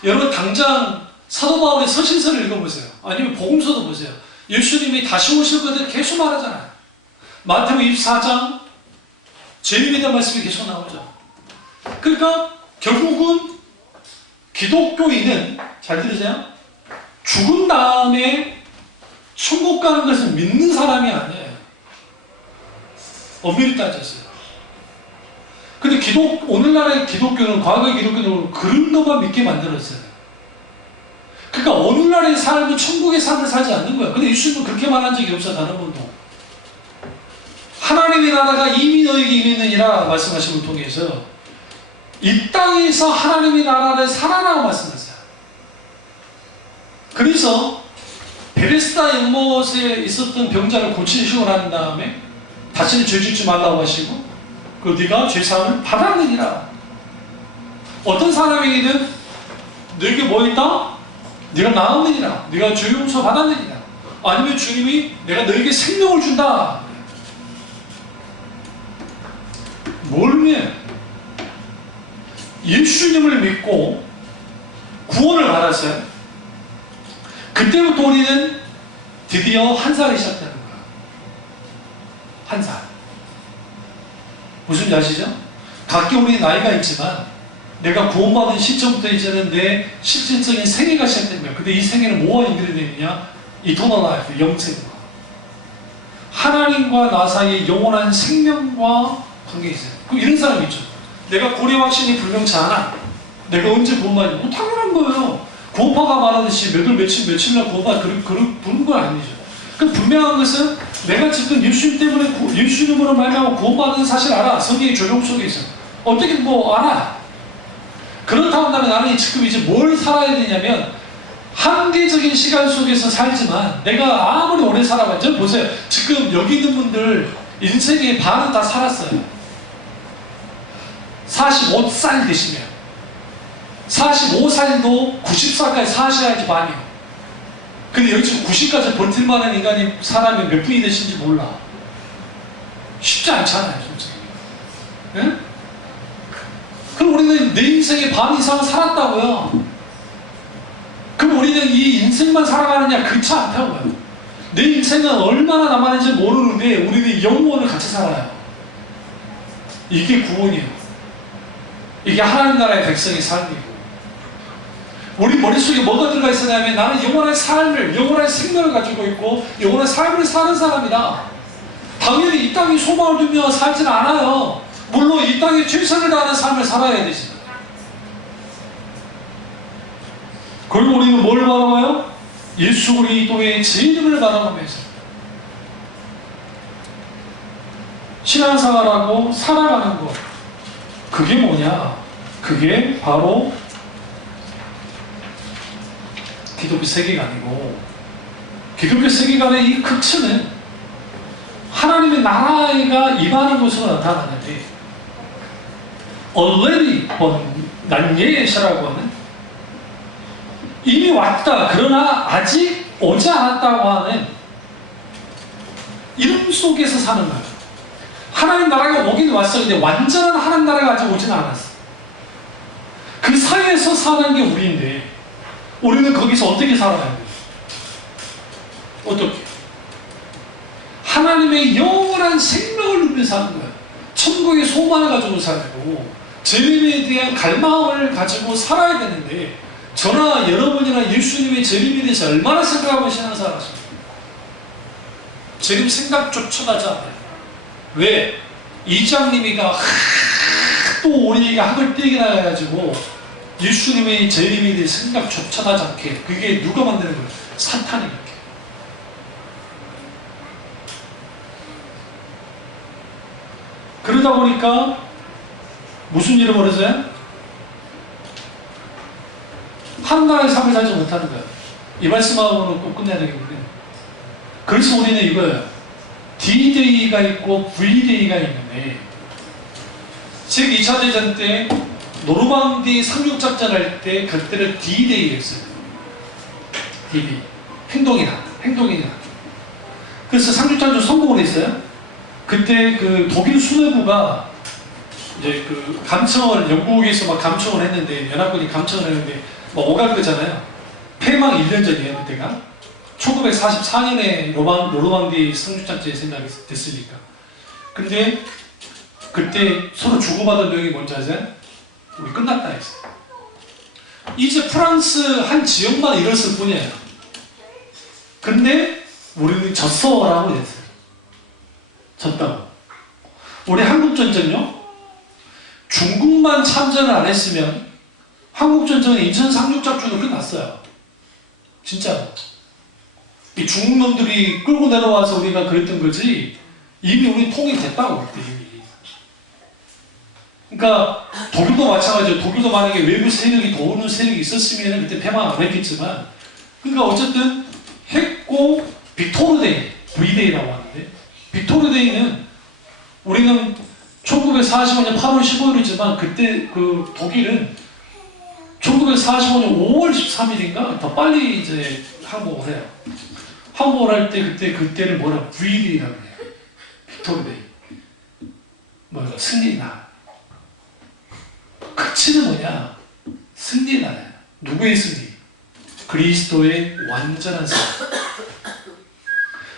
여러분 당장 사도 바울의 서신서를 읽어보세요. 아니면 복음서도 보세요. 예수님이 다시 오실 것을 계속 말하잖아요. 마태복음 24장 재림에 대한 말씀이 계속 나오죠. 그러니까 결국은 기독교인은, 잘 들으세요, 죽은 다음에 천국 가는 것을 믿는 사람이 아니에요. 엄밀히 따졌어요. 근데 오늘날의 기독교는, 과거의 기독교는 그런 것만 믿게 만들었어요. 그러니까 오늘날의 삶은 천국의 삶을 살지 않는 거예요. 근데 예수님은 그렇게 말한 적이 없어요. 다른 분도. 하나님의 나라가 이미 너에게 임했느니라 말씀하신 걸 통해서 이 땅에서 하나님의 나라를 살아라고 말씀하셨어요. 그래서 베데스다 연못에 있었던 병자를 고치시고 난 다음에 다시는 죄 짓지 말라고 하시고, 그 네가 죄사함을 받았느니라. 어떤 사람에게는 너에게 뭐 있다? 네가 나았느니라. 네가 죄 용서 받았느니라. 아니면 주님이 내가 너에게 생명을 준다. 뭘면 예수님을 믿고 구원을 받았어요. 그때부터 우리는 드디어 한 살이 시작되는 거예요. 한 살. 무슨 아시죠? 각기 우리 나이가 있지만 내가 구원받은 시점부터 이제는 내 실질적인 생애가 시작되는 거예요. 근데 이 생애는 뭐와 연결이 되느냐? 이터널 라이프, 영생과 하나님과 나 사이에 영원한 생명과 관계 있어요. 그럼 이런 사람이 있죠. 내가 고려 확신이 불명치 않아. 내가 언제 구원받지? 뭐 당연한 거예요. 구원파가 말하듯이 몇 월 며칠날 구원받 부른 건 아니죠. 그 분명한 것은 내가 지금 예수님 때문에 예수님으로 말미암아 구원받은 사실 알아. 성경의 조정 속에 있어. 어떻게 뭐 알아. 그렇다고 한다면 나는 지금 이제 뭘 살아야 되냐면, 한계적인 시간 속에서 살지만 내가 아무리 오래 살아봤죠. 보세요. 지금 여기 있는 분들 인생의 반은 다 살았어요. 45살 되시면 45살도 90살까지 사셔야지 반이요. 근데 여기 지금 90까지 버틸 만한 인간이, 사람이 몇 분이 되신지 몰라. 쉽지 않잖아요, 솔직히. 네? 그럼 우리는 내 인생의 반 이상 살았다고요. 그럼 우리는 이 인생만 살아가느냐? 그렇지 않다고요. 내 인생은 얼마나 남았는지 모르는데 우리는 영원을 같이 살아요. 이게 구원이에요. 이게 하나님 나라의 백성의 삶이고, 우리 머릿속에 뭐가 들어가 있었냐면, 나는 영원한 삶을, 영원한 생명을 가지고 있고 영원한 삶을 사는 사람이다. 당연히 이 땅에 소망을 두며 살지는 않아요. 물론 이 땅에 최선을 다하는 삶을 살아야 되지. 그리고 우리는 뭘 바라봐요? 예수 그리스도의 제 이름을 바라보면서 신앙생활하고 살아가는 것. 그게 뭐냐? 그게 바로 기독교 세계관이고, 기독교 세계관의 이 극치는 하나님의 나라가 임하는 것으로 나타나는데, already 난예시라고 하는, 이미 왔다 그러나 아직 오지 않았다고 하는 이름 속에서 사는 거예요. 하나님 나라가 오긴 왔어. 근데 완전한 하나님 나라가 아직 오지는 않았어. 그 사이에서 사는 게 우리인데, 우리는 거기서 어떻게 살아야 돼요? 어떻게? 하나님의 영원한 생명을 누리면서 사는 거예요. 천국의 소망을 가지고 살고 재림에 대한 갈망을 가지고 살아야 되는데, 저나 여러분이나 예수님의 재림에 대해서 얼마나 생각하고 신앙생활 하십니까? 재림 생각조차 하지 않아요. 왜? 이장님이가 또 우리에게 학을 떼게 나가가지고 예수님의 재림에 대해 생각조차 하지 않게, 그게 누가 만드는 거예요? 사탄이 이렇게. 그러다 보니까 무슨 일이 벌어져요? 한나라의 삶을 살지 못하는 거예요. 이 말씀하고는 꼭 끝내야 되겠는데. 그래서 우리는 이거예요. D-Day가 있고 V-Day가 있는데, 즉 2차 대전 때 노르망디 상륙작전 할 때 그때를 D-Day 했어요. D-Day. 행동이나. 그래서 상륙작전 성공을 했어요. 그때 그 독일 수뇌부가 이제 그 감청을, 영국에서 막 감청을 했는데, 연합군이 감청을 했는데, 뭐 오갈 거잖아요. 폐망 1년 전이에요, 그때가. 1944년에 노르망디 상륙작전이 생각이 됐으니까. 근데 그때 서로 주고받은 내용이 뭔지 아세요? 우리 끝났다 했어요. 이제 프랑스 한 지역만 잃었을 뿐이에요. 근데 우리는 졌어라고 했어요. 졌다고. 우리 한국전쟁요? 중국만 참전을 안 했으면 한국전쟁은 인천 상륙작전으로 끝났어요. 진짜로. 이 중국 놈들이 끌고 내려와서 우리가 그랬던 거지, 이미 우리 통일됐다고 그때 이미. 그러니까 독일도 마찬가지죠. 독일도 만약에 외부 세력이 도우는 세력이 있었으면 그때 패망 안 했겠지만, 그러니까 어쨌든 했고, 빅토르데이, V-Day라고 하는데, 빅토르데이는 우리는 1945년 8월 15일이지만 그때 그 독일은 1945년 5월 13일인가 더 빨리 이제 항복을 해요. 항복을 할 때 그때를 뭐라 V-Day라고 해요. 빅토르데이. 뭐야, 승리의 날. 끝은 뭐냐? 승리의 날이에요. 누구의 승리? 그리스도의 완전한 승리.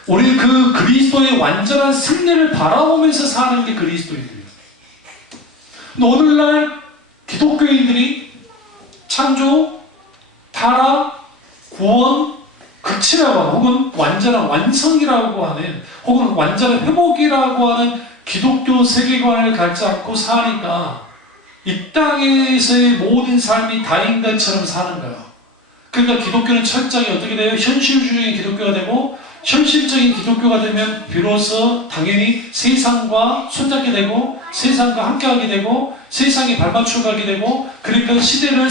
우리는 그 그리스도의 완전한 승리를 바라보면서 사는 게 그리스도인들이에요. 오늘날 기독교인들이 창조, 타락, 구원, 극치라고 하는, 혹은 완전한 완성이라고 하는, 혹은 완전한 회복이라고 하는 기독교 세계관을 갖지 않고 사니까 이 땅에서의 모든 삶이 다인간처럼 사는 거예요. 그러니까 기독교는 철저하게 어떻게 돼요? 현실주의적인 기독교가 되고, 현실적인 기독교가 되면 비로소 당연히 세상과 손잡게 되고, 세상과 함께하게 되고, 세상에 발맞추어 가게 되고, 그러니까 시대를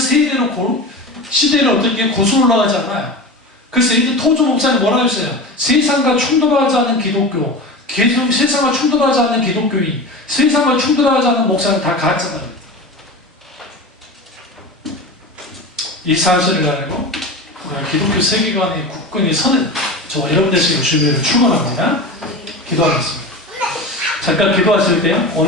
어떻게 고수 올라가지 않아요. 그래서 이제 토조 목사님 뭐라고 했어요? 세상과 충돌하지 않는 기독교, 계속 세상과 충돌하지 않는 기독교인, 세상과 충돌하지 않는 목사는 다 가짜다. 이 사실을 알고 우리가 기독교 세계관의 굳건히 서는 저와 여러분들 지금 주변으로 출근합니다. 기도하겠습니다. 잠깐 기도하실 때요. 오늘